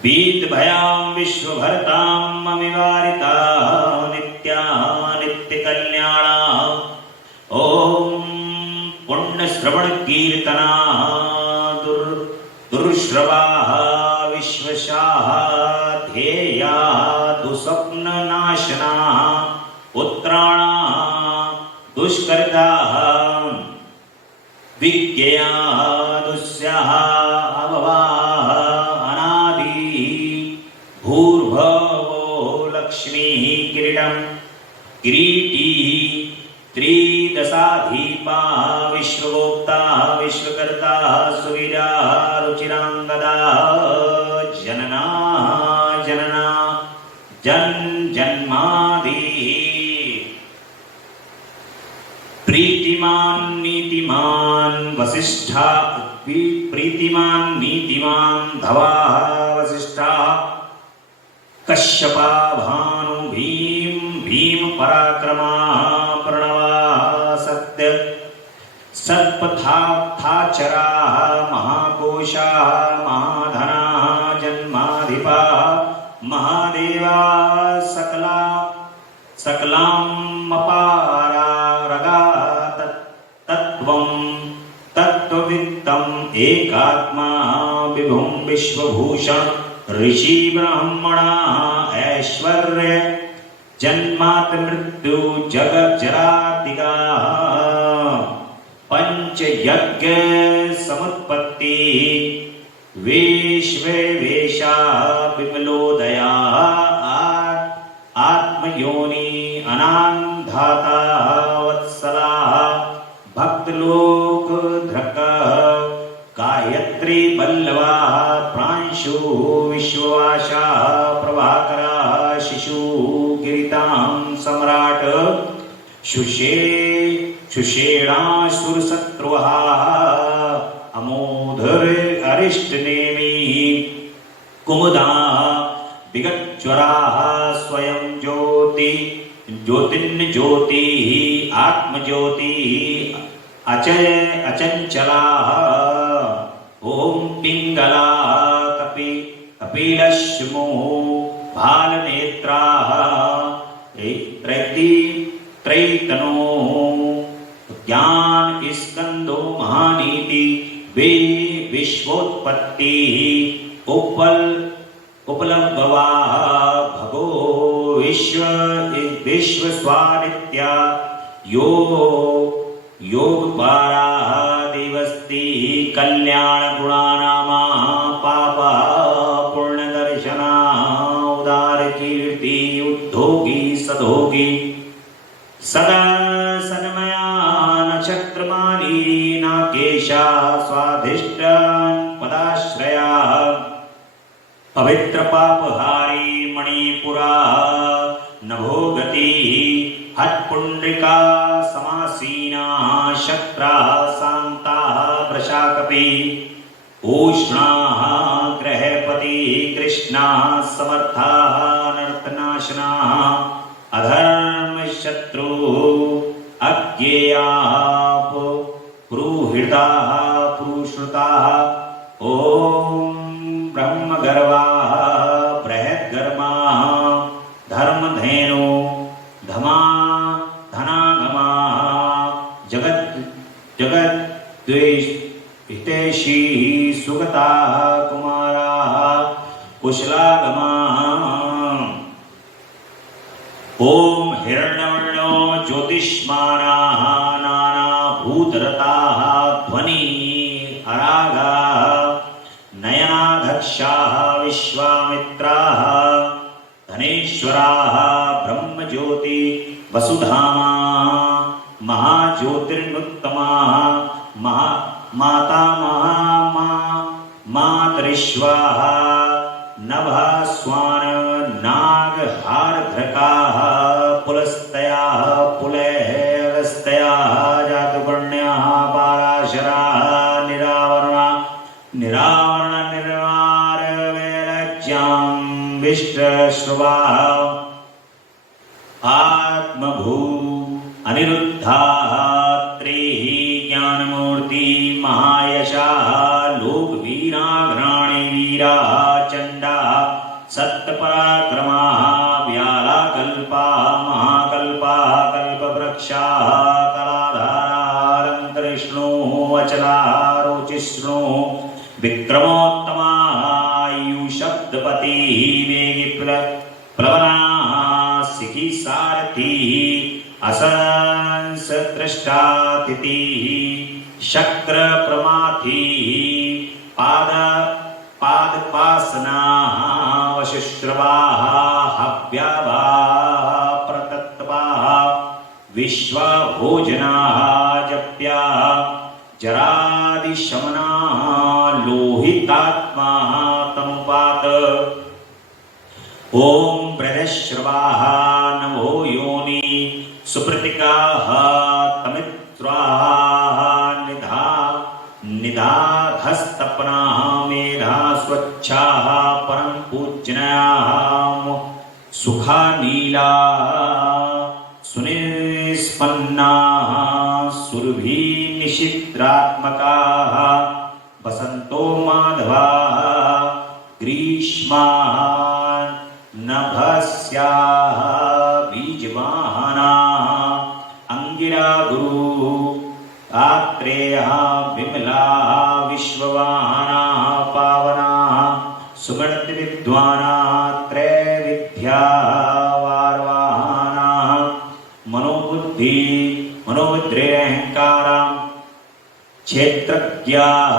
बीत भयां विश्वभरतां अमिवारिता नित्या नित्य कल्याणा ओम पुण्य श्रवण कीर्तना दुर्श्रवा विश्वशाः ध्येया दुस्वप्न नाशना उत्तराणा दुष्कर्ता विज्ञया दुस्याः अभवाः भूर्भवो लक्ष्मी किरीटं किरीटी त्रिदशाधीपा विश्वगोप्ता विश्वकर्ता सुवीरा रुचिरांगदा जनना जनना जन जन्मादि प्रीतिमान नीतिमान वसिष्ठा प्रीतिमान नीतिमान धवा वसिष्ठा कश्यपा भानु भीम पराक्रमा प्रणवा सत्य सत्पथाचरा महाकोशा महाधना जन्मादि गणाधिपा महादेवा सकलामपारगा तत्त्वं तत्त्ववित्तम् एकात्मा विभुं विश्वभूषण ऋषि ब्रह्मणा ऐश्वर्य जन्मात् मृत्यु जगत जरातिगा पंच यज्ञ समुत्पत्ति विश्व वेशा विमलोदया आत्मयोनि अनाधाता वत्सला भक्तलोक धृक गायत्री बल्लवा प्रांशु विश्ववासा प्रभाकरा शिशु गिरितां सम्राट शुषेणासुरशत्रुः अमोधर अरिष्टनेमि कुमुदा विगतज्वरा स्वयं ज्योतिर्ज्योति आत्मज्योति अचंचला ओम पिंगला कपिलश्मो भालनेत्रा त्रैतनो ज्ञान स्कंदो महानीति विश्वोत्पत्ति उपलब्धवा भगो विश्व स्वादित्या योग पारा देवस्ति कल्याण गुणानामा पापा पूर्ण दर्शना उदार कीर्ति उद्योगी सदोगी सदा सन्मया नक्षत्रमाली नाकेशा स्वाधिष्ठ पदाश्रया पवित्र पापहारी मणिपुरा नभोगति हत्पुंड्रिका समासीना शक्रा शांता वृषाकपि उष्णा ग्रहपति कृष्णा समर्था नर्तनाशना अधर्म शत्रु अज्ञेया पुरुहृता पुरुश्रुता ओम ब्रह्मगर्वा बृहद्गर्मा धर्मधेनु धमा धनागमा जगत द्वेष हितेशी सुगता कुमारा कुशलागमा ओम हिरण्यवर्णो ज्योतिष्माना नाना भूतरता ध्वनि अरागा नयनाधक्षा विश्वामित्रा धनेश्वरा ब्रह्मज्योति वसुधामा महाज्योतिर्नुत्तमा माता मातरिश्वा नभास्वान नागहारधृका पुलस्तया पुलहस्तया जातुगण्या पाराशरा निरावरणा निरावरण निर्वार वैराज्यां विष्टश्रुवा आत्मभू अनिरुद्धा त्रिः ज्ञानमूर्ति महायशा लोकवीराग्राणी वीरा चंडा सत्पराक्रमा व्यालाकल्पा महाकल्पा कल्पवृक्षा कलाधारालंकृष्णो अचला रोचिष्णो विक्रमोत्तमा आयुशब्दपति वेगी प्लवना सिखी सारथी असंसदृष्टातिथि शक्र प्रमाथी पादपासना वशिश्रवा हव्यावा प्रतत्वा विश्वभोजना जप्या जरादिशमना लोहितात्मा तमुपात ओम बृहश्रवाः नभो योनि सुप्रतिकाः तमित्राः निधाधस्तपनाः मेधा स्वच्छाः परम पूज्याः सुखा नीला सुनिष्पन्नाः सुरभि निशिद्रात्मकाः वसंतो माधवाः ग्रीष्म युष्मान् नभस्याः बीजवाहनाः अंगिरा गुरु आत्रेयः विमलाः विश्ववाहनाः पावनाः सुगणति विद्वानाः त्रैविद्या वारवाहनाः मनोबुद्धि मनोबुद्धिरहंकारां क्षेत्रज्ञाः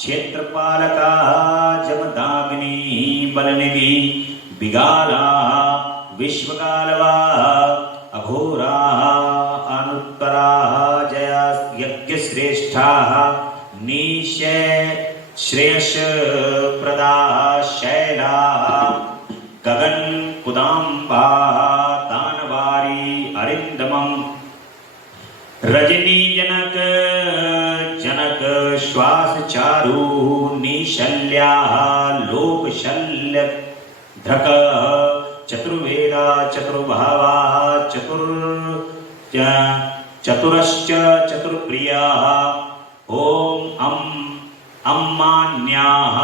क्षेत्रपालकाः जमदाग्नि बलनिधि बिगालाः विश्वकालवाः अघोराः अनुत्तराः जया यज्ञश्रेष्ठाः निश्चय श्रेयस प्रदाः शैलाः गगन कुदाम्बाः दानवारी अरिंदमम् रजनी जनक जनक श्वास चारु निशल्या लोकशल्य धृक चतुर्वेदा चतुर्भावा चतुरश्च चतुर्प्रिया ओम अम्मान्याः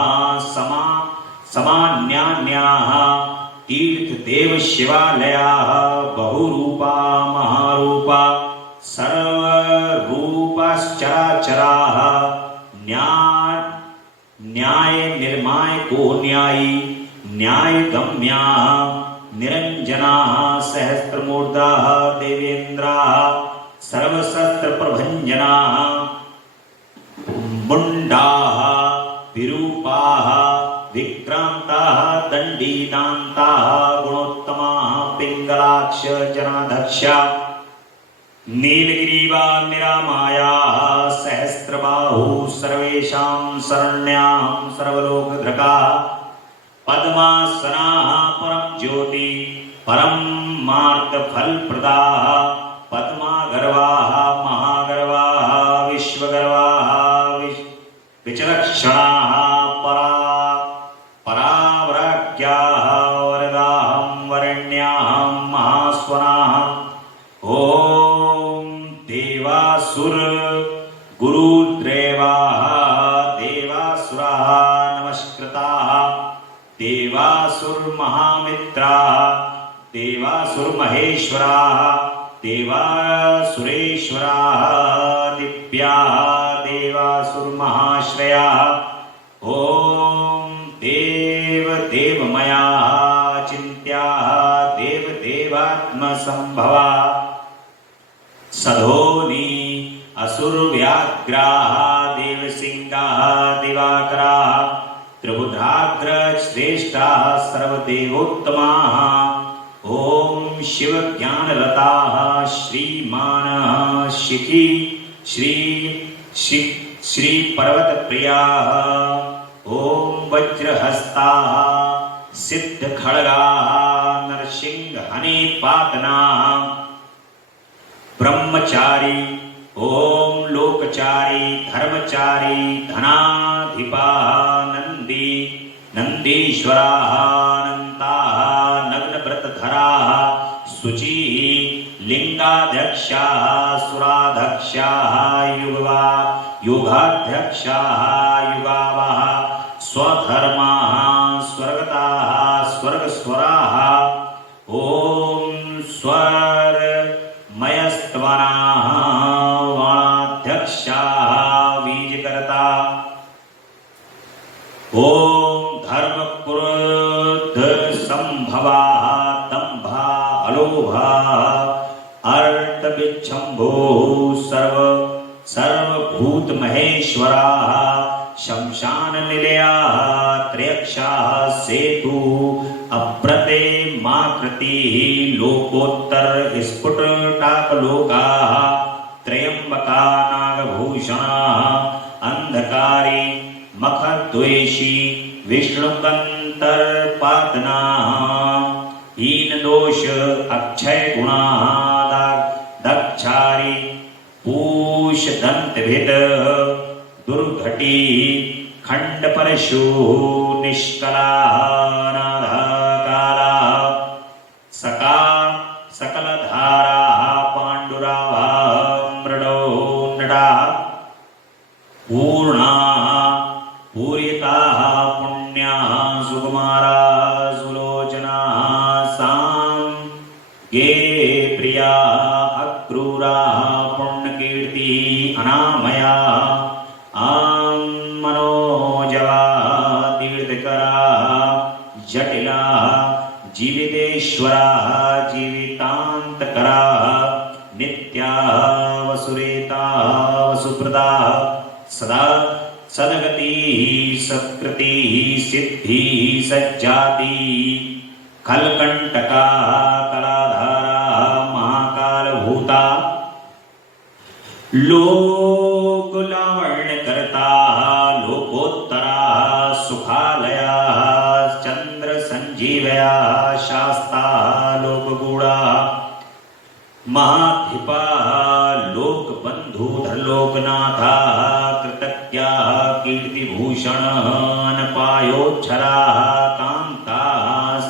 समान्यान्याः तीर्थदेव शिवालयाः बहुरूपा महारूपा सर्वरूपाश्चराचराः न्याय निर्माय को न्यायी न्यायगम्याः निरंजनाः सहस्त्रमूर्धाः देवेन्द्राः सर्वशस्त्रप्रभञ्जनाः मुण्डाः विरूपाः विक्रान्ताः दण्डीदान्ताः गुणोत्तमाः पिङ्गलाक्ष जनाध्यक्षा नीलगिरीवा निरामायाः सहस्रबाहु सर्वेषां शरण्यां सर्वलोकधृकाः पद्मासनाः परम ज्योति परमार्थफलप्रदाः पद्मागर्वाः महागर्वाः विश्वगर्वाः विचक्षणाः परावराज्ञाः वरदां वरेण्यां महास्वनाः ओम देवासुर गुरुद्रेवाः देवासुराः नमस्कृताः देवासुर महामित्राः देवासुर महेश्वराः देवासुरेश्वराः दिव्याः देवासुर महाश्रयाः ओम देव देवमयाः चिन्त्याः देव देवात्मसंभवाः सधोनी असुर व्याघ्राः देवसिंहाः दिवाकराः त्रिबुधाग्र श्रेष्ठाः सर्वदेवोत्तमाः ओम शिव ज्ञानरताः श्रीमानः शिखी श्री पर्वत प्रियाः ओम वज्रहस्ताः सिद्ध खड्गाः नरसिंह हनिपातनाः ब्रह्मचारी ओम लोकचारी धर्मचारी धनाधिपाः नंदी नंदीश्वराः अनंताः नग्नव्रतधराः शुचि लिंगाध्यक्षाः सुराध्यक्षाः युगाध्यक्षाः युगावः स्वधर्माः स्वर्गताः स्वर्गस्वराः ओम स्वरमयस्त्वनाः वाणाध्यक्षाः बीजकर्ता ओम धर्म क्रोध संभवाः दंभा अलोभा अर्थ विच्छम्भो सर्वभूत महेश्वराः शमशान निलयाः त्रयक्षाः सेतु अप्रते माकृतिः लोकोत्तर स्फुटटाकलोकाः त्रयंबका नागभूषणाः अंधकारी मखद्वेषी विष्णुकंतरपातनाः हीन दोष अक्षय गुणाः दक्षारी पूष दंतभिद दुर्घटी खंड परशु निष्कलाः नाधाकालाः सका सकलधाराः पाण्डुराः मृडो नडाः पूर्णाः पूरिताः पुण्याः सुकुमाराः अनामया आम मनोजवा तीर्थकरा जटिला जीवितेश्वरा जीवितांतकरा नित्या वसुरेता वसुप्रदा सदा सदगति सत्कृति सिद्धि सज्जाति कलकंटका कलाधारा महाकाल भूता लोक लावण्य करता लोकोत्तरा सुखालया चंद्र संजीवया शास्ता लोकगूढ़ा महाधिपा लोक बंधु धरलोकनाथा कृतज्ञा कीर्तिभूषण अनपायोच्छरा कांता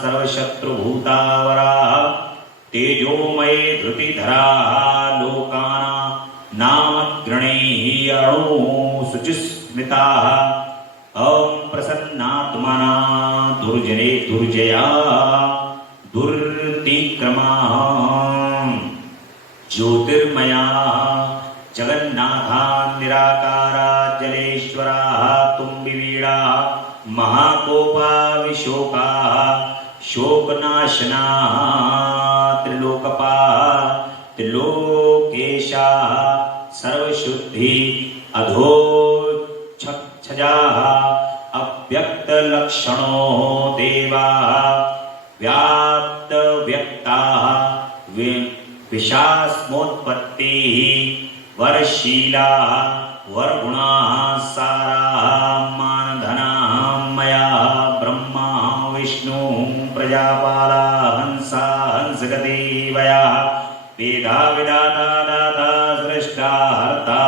सर्वशत्रुभूतावरा तेजोमये धृतिधरा लोकाना नामग्रणे अणु शुचिस्मिता अप्रसन्नात्मना दुर्जने दुर्जया दुर्तिक्रमा ज्योतिर्मया जगन्नाथा निराकारा जलेश्वरा तुम्बिवीड़ा महाकोपा विशोका शोकनाशना त्रिलोकपा त्रिलोकेशा सर्वशुद्धि अधोक्षजा अव्यक्त लक्षणो देवा व्याप्त व्यक्ता विशास्मोत्पत्ति वरशीला वरगुणा सारा मानधना मया ब्रह्मा विष्णु प्रजापाला हंसा हंसगति वया वेदा विदाता दाता सृष्टा हर्ता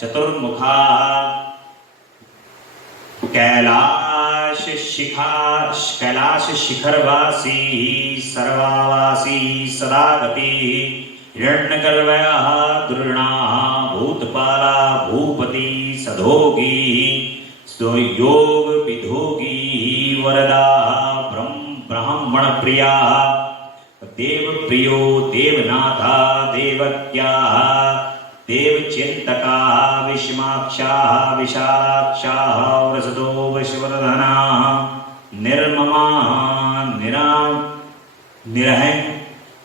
चतुर्मुखा कैलाश शिखरवासी सर्वावासी सदागति हिरण्यगर्भया दृढ़ा भूतपाला भूपति सदोगी योग विधोगी वरदा ब्राह्मण प्रिया देव प्रियो देवनाथा देवज्ञा देवचिंतका विषमाक्षा विशालाक्षा वृषदो विश्ववर्धना निर्ममा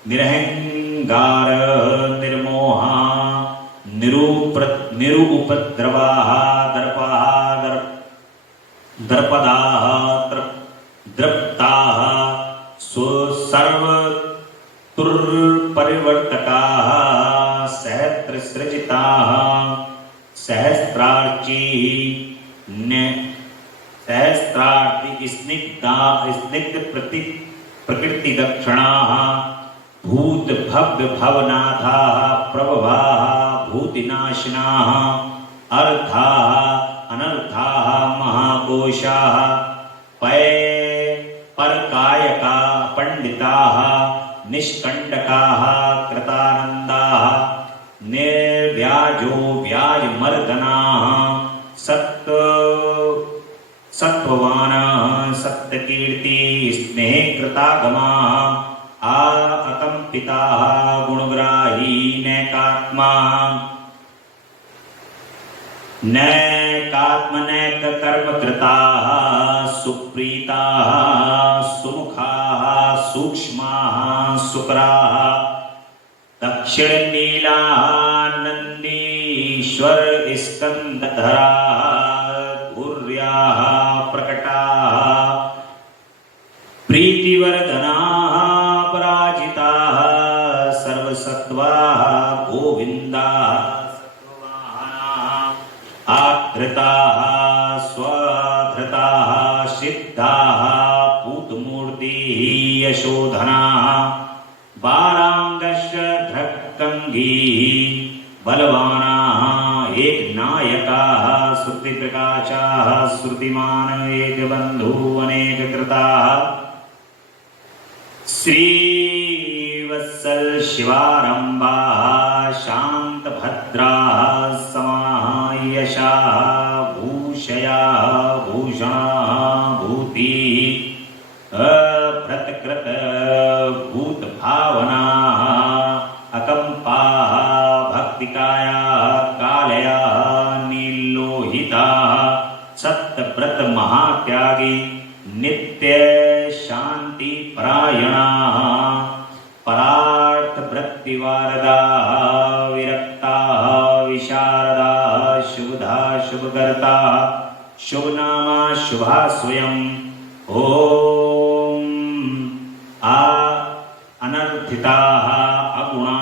निरहंगार निर्मोहा निरुपद्रवा दर्पा दर्पदा द्रप्ता सर्वतुर्परिवर्तका सहस्रसृजिता सहस्रार्ची सहस्रार्ति स्निग्धा स्निग्ध प्रकृति दक्षिणा भूत भव्य भवनाथा प्रभवा भूतिनाशना अर्था अनर्था महाकोशा पय परकायका पंडिता निष्कंडका कृतानंदा निर्व्याजो व्याजमर्दना सत्ववान सत्यकीर्ति स्नेहकृतागमा अकंपिता गुणग्राही नैकात्मा नैक कर्मकृता सुप्रीता सुमुखा सूक्ष्मा सुकरा दक्षिण नीलानंदीश्वर स्कंदधरा धुर्या प्रकटा प्रीतिवर्धना पराजिता सर्वसत्वा गोविंदा आधृता स्वधृता सिद्धा पूतमूर्ति यशोधना बालांगश्च धक्कंगी बलवाना एक नायका श्रुति प्रकाशा श्रुतिमान एक बंधु अनेक कृता श्रीवत्सल शिवारंभा शांत भद्रा समायशा भूषया भूषणा भूति भृतकृत भूत भावना अकंपा भक्तिकाया काल पुरोहिता सत्यव्रत महात्यागी नित्य शांति परायणा परार्थ वृत्ति वारदा विरक्ता विशारदा शुभदा शुभकर्ता शुभ नामा शुभा स्वयं ओम अनर्थिता अगुणा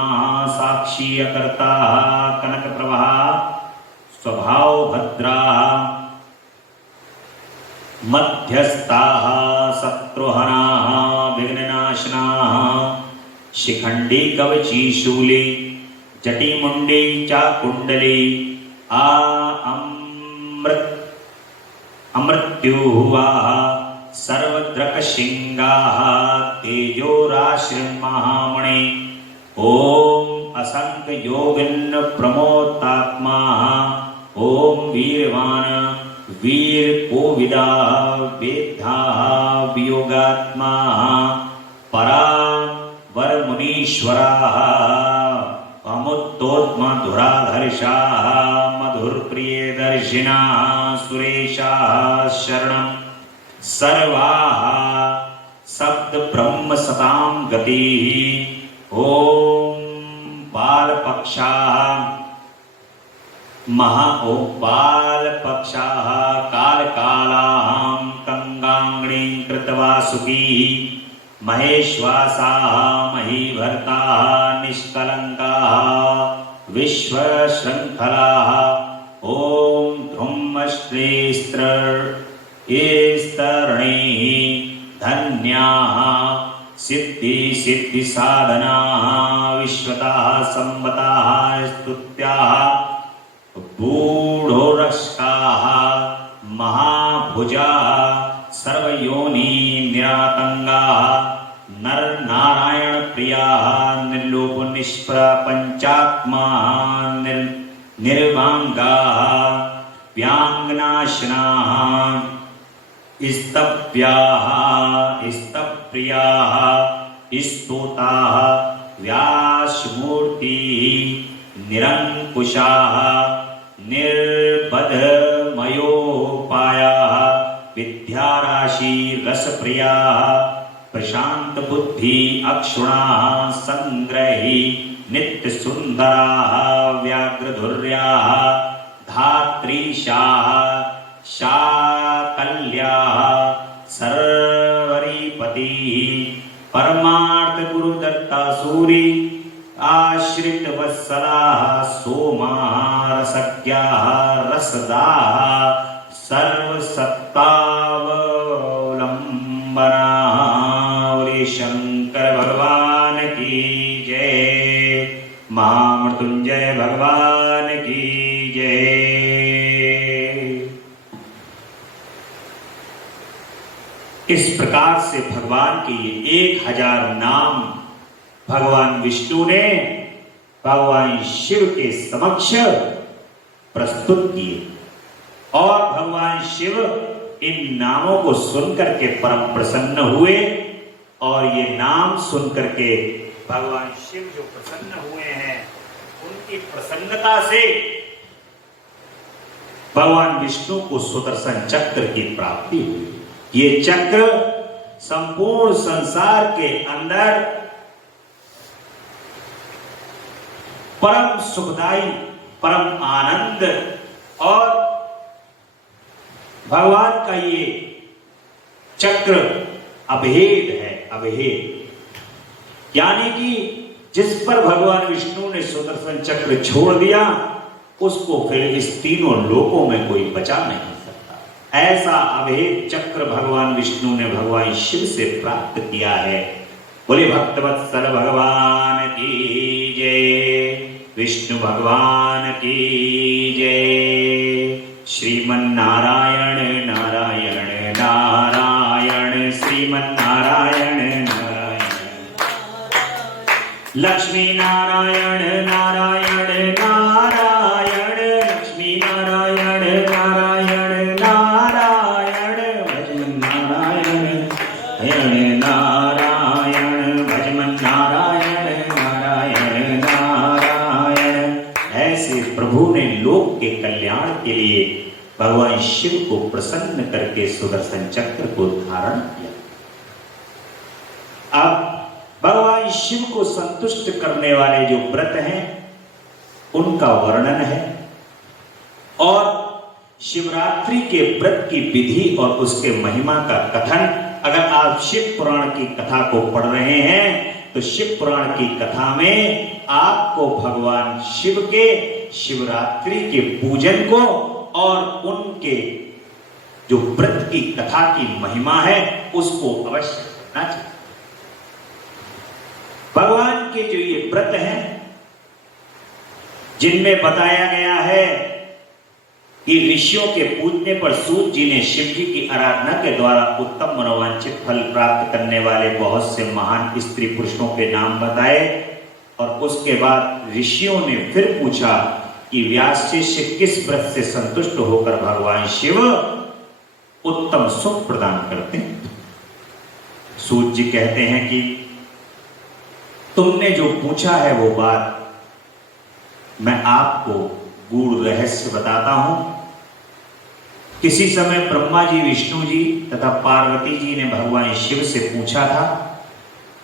साक्षी अकर्ता कनक प्रभा स्वभाव भद्रा मध्यस्था शत्रुहना विघ्ननाशना शिखंडी कवची शूली जटी मुंडी चाकुंडली अमृत्युवा सर्वद्रकशिंगा तेजोराश्रिमहामणि ओम असंख्य योगिन प्रमोतात्मा ओम वीरवान वीर कोविदा वेद्धा वियोगात्मा परा वर मुनीश्वरा अमुत्तोत्म धुराधर्षा मधुर प्रिय दर्शिना सुरेशा शरणं सर्वाः शब्द ब्रह्म सतां गति ओम बालपक्षा महाओपाल पक्षा काल कालां कंगांगणी कृतवासुकी महेश्वासा महीभर्ता निष्कलंका विश्व श्रृंखला ओम ध्रुमश्रेस्त्रणी धन्या सिद्धि सिद्धि साधना विश्वता संवता स्तुत्या बूढ़ोरस्का महाभुजा सर्वयोनि निरातंगा नर नारायण प्रिया निर्लोप निष्प्र पंचात्मा निर्वांगा व्यांगनाशना स्तव्या स्तप्रिया स्तोता व्यासमूर्ति निरंकुशा निर्बधमयोपाया विद्याराशि रसप्रिया प्रशांत बुद्धि अक्षुणा संग्रही नित्य सुंदरा व्याघ्रधुर्या धात्रीशा शाकल्या सर्वरीपति परमार्थ गुरु दत्ता सूरी आश्रित वत्सला सोमा रसज्ञा रसदा सर्वसत्तावलंबना बोले शंकर भगवान की जय महामृत्युंजय भगवान की जय। इस प्रकार से भगवान के ये 1000 नाम भगवान विष्णु ने भगवान शिव के समक्ष प्रस्तुत किए और भगवान शिव इन नामों को सुनकर के परम प्रसन्न हुए और ये नाम सुनकर के भगवान शिव जो प्रसन्न हुए हैं उनकी प्रसन्नता से भगवान विष्णु को सुदर्शन चक्र की प्राप्ति हुई। ये चक्र संपूर्ण संसार के अंदर परम सुखदाई परम आनंद और भगवान का ये चक्र अभेद है। अभेद यानी कि जिस पर भगवान विष्णु ने सुदर्शन चक्र छोड़ दिया उसको फिर इस तीनों लोकों में कोई बचा नहीं सकता। ऐसा अभेद चक्र भगवान विष्णु ने भगवान शिव से प्राप्त किया है। बोले भक्तवत्सल भगवान की जय, विष्णु भगवान की जय। श्रीमन्नारायण नारायण नारायण श्रीमन्नारायण नारायण लक्ष्मी नारायण नारायण नारायण लक्ष्मी नारायण नारायण नारायण भजमन नारायण नारायण भजमन नारायण नारायण नारायण। ऐसे प्रभु ने लोक के कल्याण के लिए भगवान शिव को प्रसन्न करके सुदर्शन चक्र को धारण किया। अब भगवान शिव को संतुष्ट करने वाले जो व्रत हैं उनका वर्णन है, और शिवरात्रि के व्रत की विधि और उसके महिमा का कथन। अगर आप शिव पुराण की कथा को पढ़ रहे हैं तो शिव पुराण की कथा में आपको भगवान शिव के शिवरात्रि के पूजन को और उनके जो व्रत की कथा की महिमा है उसको अवश्य करना चाहिए। भगवान के जो ये व्रत हैं जिनमें बताया गया है कि ऋषियों के पूजने पर सूत जी ने शिव जी की आराधना के द्वारा उत्तम मनोवांछित फल प्राप्त करने वाले बहुत से महान स्त्री पुरुषों के नाम बताए, और उसके बाद ऋषियों ने फिर पूछा कि व्यास शिष्य किस व्रत से संतुष्ट होकर भगवान शिव उत्तम सुख प्रदान करते हैं। सूत जी कहते हैं कि तुमने जो पूछा है वो बात मैं आपको गूढ़ रहस्य बताता हूं। किसी समय ब्रह्मा जी, विष्णु जी तथा पार्वती जी ने भगवान शिव से पूछा था,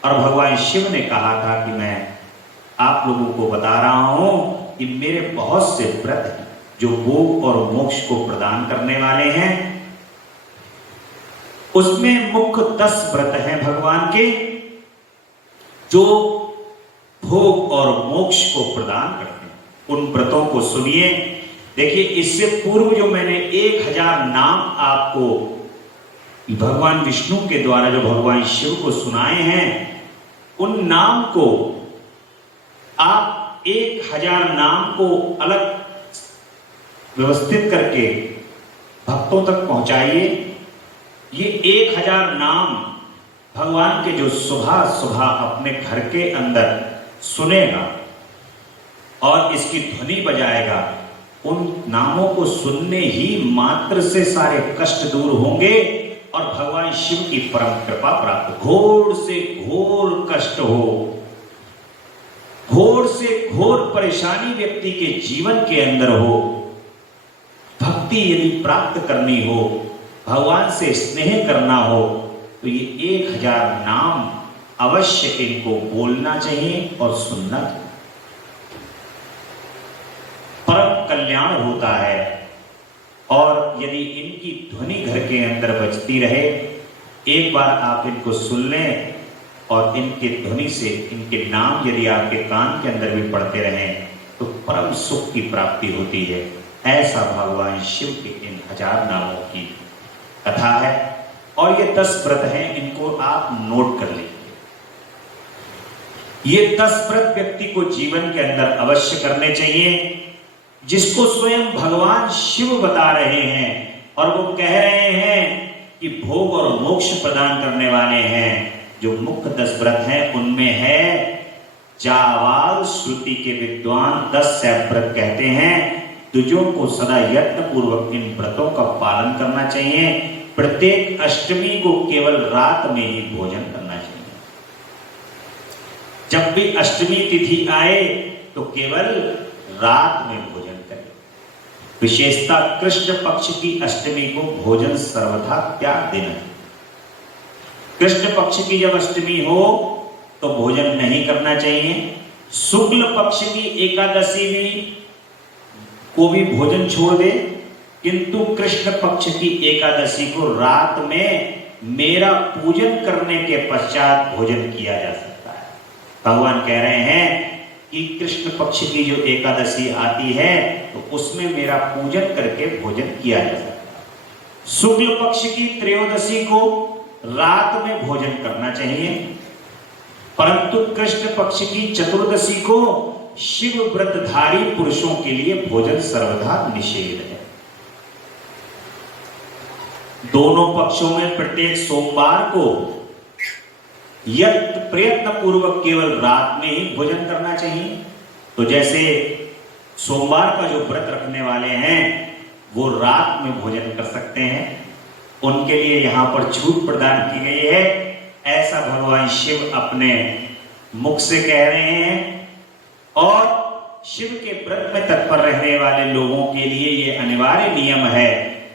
और भगवान शिव ने कहा था कि मैं आप लोगों को बता रहा हूं कि मेरे बहुत से व्रत हैं जो भोग और मोक्ष को प्रदान करने वाले हैं। उसमें मुख्य 10 व्रत हैं भगवान के जो भोग और मोक्ष को प्रदान करते हैं। उन व्रतों को सुनिए। देखिए, इससे पूर्व जो मैंने 1000 नाम आपको भगवान विष्णु के द्वारा जो भगवान शिव को सुनाए हैं, उन नाम को आप 1000 नाम को अलग व्यवस्थित करके भक्तों तक पहुंचाइए। ये 1000 नाम भगवान के जो सुबह सुबह अपने घर के अंदर सुनेगा और इसकी ध्वनि बजाएगा, उन नामों को सुनने ही मात्र से सारे कष्ट दूर होंगे और भगवान शिव की परम कृपा प्राप्त। घोर से घोर कष्ट हो, घोर से घोर परेशानी व्यक्ति के जीवन के अंदर हो, भक्ति यदि प्राप्त करनी हो, भगवान से स्नेह करना हो, तो ये 1000 नाम अवश्य इनको बोलना चाहिए और सुनना चाहिए। परम कल्याण होता है। और यदि इनकी ध्वनि घर के अंदर बजती रहे, एक बार आप इनको सुन लें और इनके ध्वनि से इनके नाम यदि आपके कान के अंदर भी पड़ते रहें तो परम सुख की प्राप्ति होती है। ऐसा भगवान शिव के इन 1000 नामों की कथा है। और ये 10 व्रत हैं, इनको आप नोट कर लीजिए। ये 10 व्रत व्यक्ति को जीवन के अंदर अवश्य करने चाहिए, जिसको स्वयं भगवान शिव बता रहे हैं, और वो कह रहे हैं कि भोग और मोक्ष प्रदान करने वाले हैं। जो मुख्य 10 व्रत हैं उनमें है जावाल श्रुति के विद्वान 10 व्रत कहते हैं तुझों को सदा यत्न पूर्वक इन व्रतों का पालन करना चाहिए। प्रत्येक अष्टमी को केवल रात में ही भोजन करना चाहिए। जब भी अष्टमी तिथि आए तो केवल रात में भोजन करें। विशेषता कृष्ण पक्ष की अष्टमी को भोजन सर्वथा त्याग देना चाहिए। कृष्ण पक्ष की जब अष्टमी हो तो भोजन नहीं करना चाहिए। शुक्ल पक्ष की एकादशी में को भी भोजन छोड़ दे, किंतु कृष्ण पक्ष की एकादशी को रात में मेरा पूजन करने के पश्चात भोजन किया जा सकता है। भगवान कह रहे हैं कि कृष्ण पक्ष की जो एकादशी आती है तो उसमें मेरा पूजन करके भोजन किया जा सकता है। शुक्ल पक्ष की त्रयोदशी को रात में भोजन करना चाहिए, परंतु कृष्ण पक्ष की चतुर्दशी को शिव व्रतधारी पुरुषों के लिए भोजन सर्वथा निषेध है। दोनों पक्षों में प्रत्येक सोमवार को प्रयत्न पूर्वक केवल रात में ही भोजन करना चाहिए। तो जैसे सोमवार का जो व्रत रखने वाले हैं वो रात में भोजन कर सकते हैं, उनके लिए यहां पर छूट प्रदान की गई है। ऐसा भगवान शिव अपने मुख से कह रहे हैं। और शिव के व्रत में तत्पर रहने वाले लोगों के लिए ये अनिवार्य नियम है,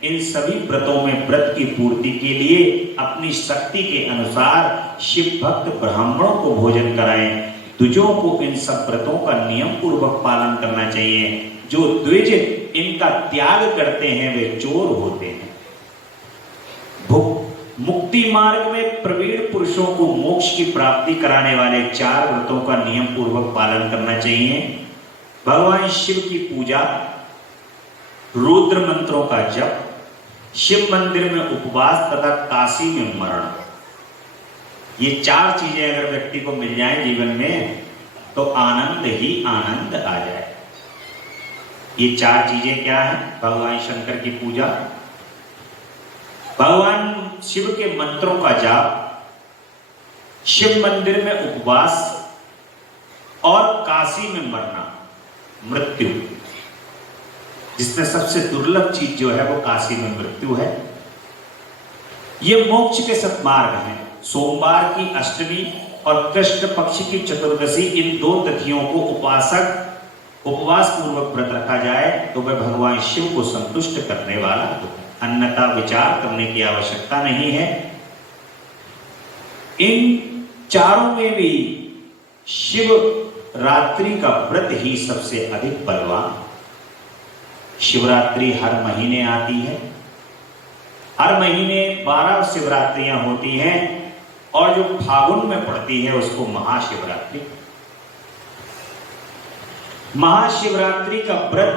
इन सभी व्रतों में व्रत की पूर्ति के लिए अपनी शक्ति के अनुसार शिव भक्त ब्राह्मणों को भोजन कराएं। द्विजों को इन सब व्रतों का नियम पूर्वक पालन करना चाहिए। जो द्विज इनका त्याग करते हैं वे चोर होते हैं। मुक्ति मार्ग में प्रवीण पुरुषों को मोक्ष की प्राप्ति कराने वाले 4 व्रतों का नियम पूर्वक पालन करना चाहिए। भगवान शिव की पूजा, रुद्र मंत्रों का जप, शिव मंदिर में उपवास तथा काशी में मरण, ये 4 चीजें अगर व्यक्ति को मिल जाए जीवन में तो आनंद ही आनंद आ जाए। ये 4 चीजें क्या हैं? भगवान शंकर की पूजा, भगवान शिव के मंत्रों का जाप, शिव मंदिर में उपवास और काशी में मरना, मृत्यु, जिसमें सबसे दुर्लभ चीज जो है वो काशी में मृत्यु है। ये मोक्ष के सत्मार्ग हैं। सोमवार की अष्टमी और कृष्ण पक्ष की चतुर्दशी, इन 2 तिथियों को उपवास पूर्वक व्रत रखा जाए तो वह भगवान शिव को संतुष्ट करने वाला होता है, अन्यथा विचार करने की आवश्यकता नहीं है। इन चारों में भी शिव रात्रि का व्रत ही सबसे अधिक बलवान। शिवरात्रि हर महीने आती है, हर महीने 12 शिवरात्रियां होती हैं और जो फागुन में पड़ती है उसको महाशिवरात्रि। महाशिवरात्रि का व्रत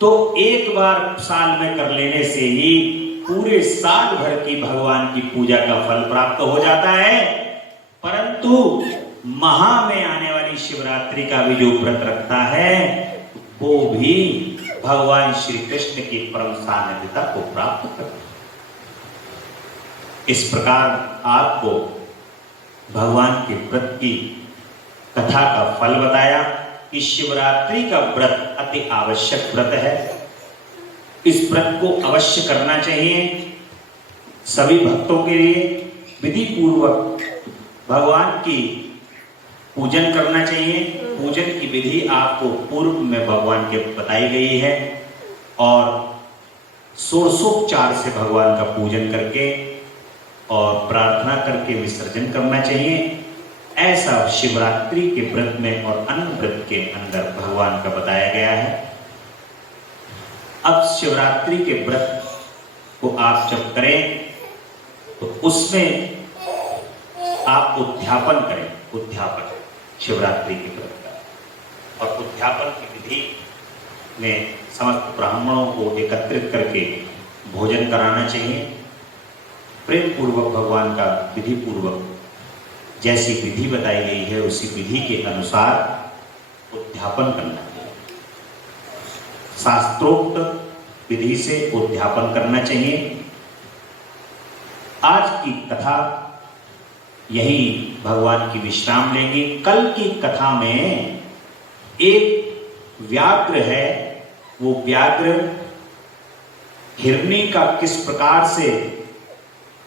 तो एक बार साल में कर लेने से ही पूरे साल भर की भगवान की पूजा का फल प्राप्त हो जाता है, परंतु महा में आने वाली शिवरात्रि का भी जो व्रत रखता है वो भी भगवान श्री कृष्ण की परम सान्निध्यता को प्राप्त करता है। इस प्रकार आपको भगवान के व्रत की कथा का फल बताया कि शिवरात्रि का व्रत अति आवश्यक व्रत है। इस व्रत को अवश्य करना चाहिए। सभी भक्तों के लिए विधि पूर्वक भगवान की पूजन करना चाहिए। पूजन की विधि आपको पूर्व में भगवान के बताई गई है और षोडशोपचार से भगवान का पूजन करके और प्रार्थना करके विसर्जन करना चाहिए। ऐसा शिवरात्रि के व्रत में और अन्य व्रत के अंदर भगवान का बताया गया है। अब शिवरात्रि के व्रत को आप जब करें तो उसमें आप उद्यापन करें, उद्यापन शिवरात्रि के व्रत का, और उद्यापन की विधि में समस्त ब्राह्मणों को एकत्रित करके भोजन कराना चाहिए। प्रेम पूर्वक भगवान का विधि पूर्वक जैसी विधि बताई गई है उसी विधि के अनुसार उद्यापन करना चाहिए। शास्त्रोक्त विधि से उद्यापन करना चाहिए। आज की कथा यही भगवान की विश्राम लेंगे। कल की कथा में एक व्याघ्र है, वो व्याघ्र हिरनी का किस प्रकार से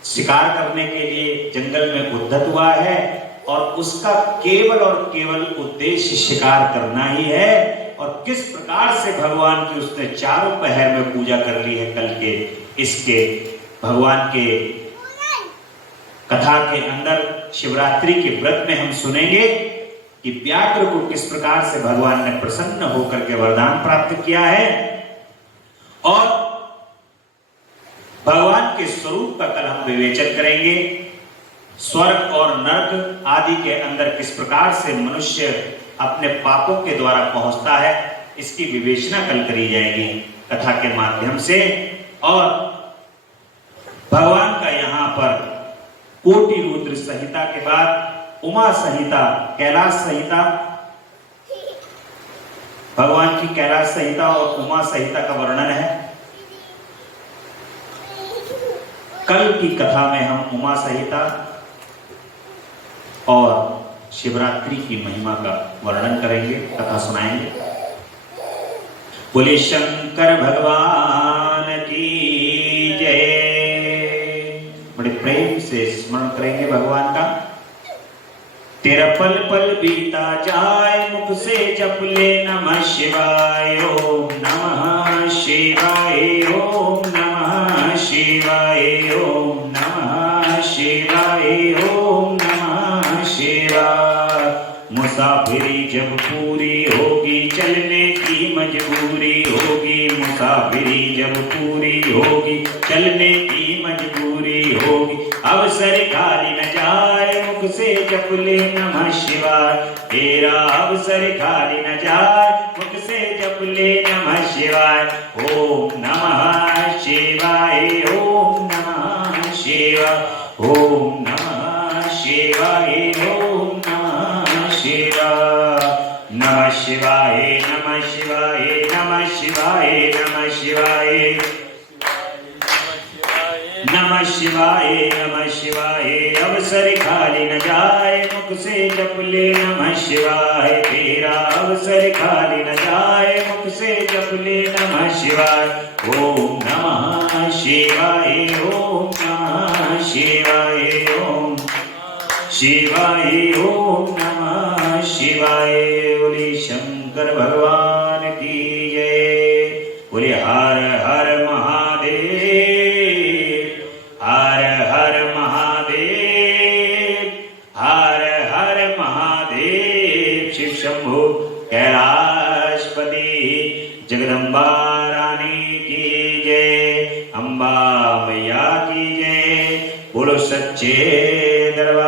शिकार करने के लिए जंगल में उद्यत हुआ है और उसका केवल और केवल उद्देश्य शिकार करना ही है, और किस प्रकार से भगवान की उसने चारों पहर में पूजा कर ली है। कल के इसके भगवान के कथा के अंदर शिवरात्रि के व्रत में हम सुनेंगे कि व्याघ्र को किस प्रकार से भगवान ने प्रसन्न होकर के वरदान प्राप्त किया है और भगवान के स्वरूप का कल हम विवेचन करेंगे। स्वर्ग और नरक आदि के अंदर किस प्रकार से मनुष्य अपने पापों के द्वारा पहुंचता है, इसकी विवेचना कल करी जाएगी कथा के माध्यम से। और भगवान का यहाँ पर कोटि रुद्र संहिता के बाद उमा संहिता, कैलाश संहिता, भगवान की कैलाश संहिता और उमा संहिता का वर्णन है। कल की कथा में हम उमा संहिता और शिवरात्रि की महिमा का वर्णन करेंगे, कथा सुनाएंगे। बोले शंकर भगवान की जय। बड़े प्रेम से स्मरण करेंगे भगवान का। तेरा पल पल बीता जाए मुख से जप ले नमः शिवाय ओम नमः शिवाय ओम नमः शिवाय ओम नमः शिवाय ओम नमः शिवाय। मुसाफिरी जब पूरी होगी चलने की मजबूरी होगी, मुसाफिरी जब पूरी होगी चलने की मजबूरी होगी। अवसर खाली न जाए मुख से जप ले नमः शिवाय, तेरा अवसर खाली न जाए मुख से जप ले नमः शिवाय। ओम नमः शिवाय ओम नमः शिवाय ओम नमः शिवाय ओम नमः शिवाय। नमः शिवाय नमः शिवाय नमः शिवाय नमः शिवाय नमः शिवाय नमः शिवाय। अवसर खाली न जाए मुख से जप ले नमः शिवाय, तेरा अवसर खाली न जाए मुख से जप ले नमः शिवाय। ओम नमः शिवाय ओम नमः शिवाय ओम शिवाय ओम नमः शिवाय। बोले शंकर भगवान की जय। बोले हर हर महादेव हर हर महादेव हर हर महादेव। शिव शंभु कैलाशपति जगदम्बा रानी की जय, अम्बा मैया की जय। बोलो सच्चे दरबार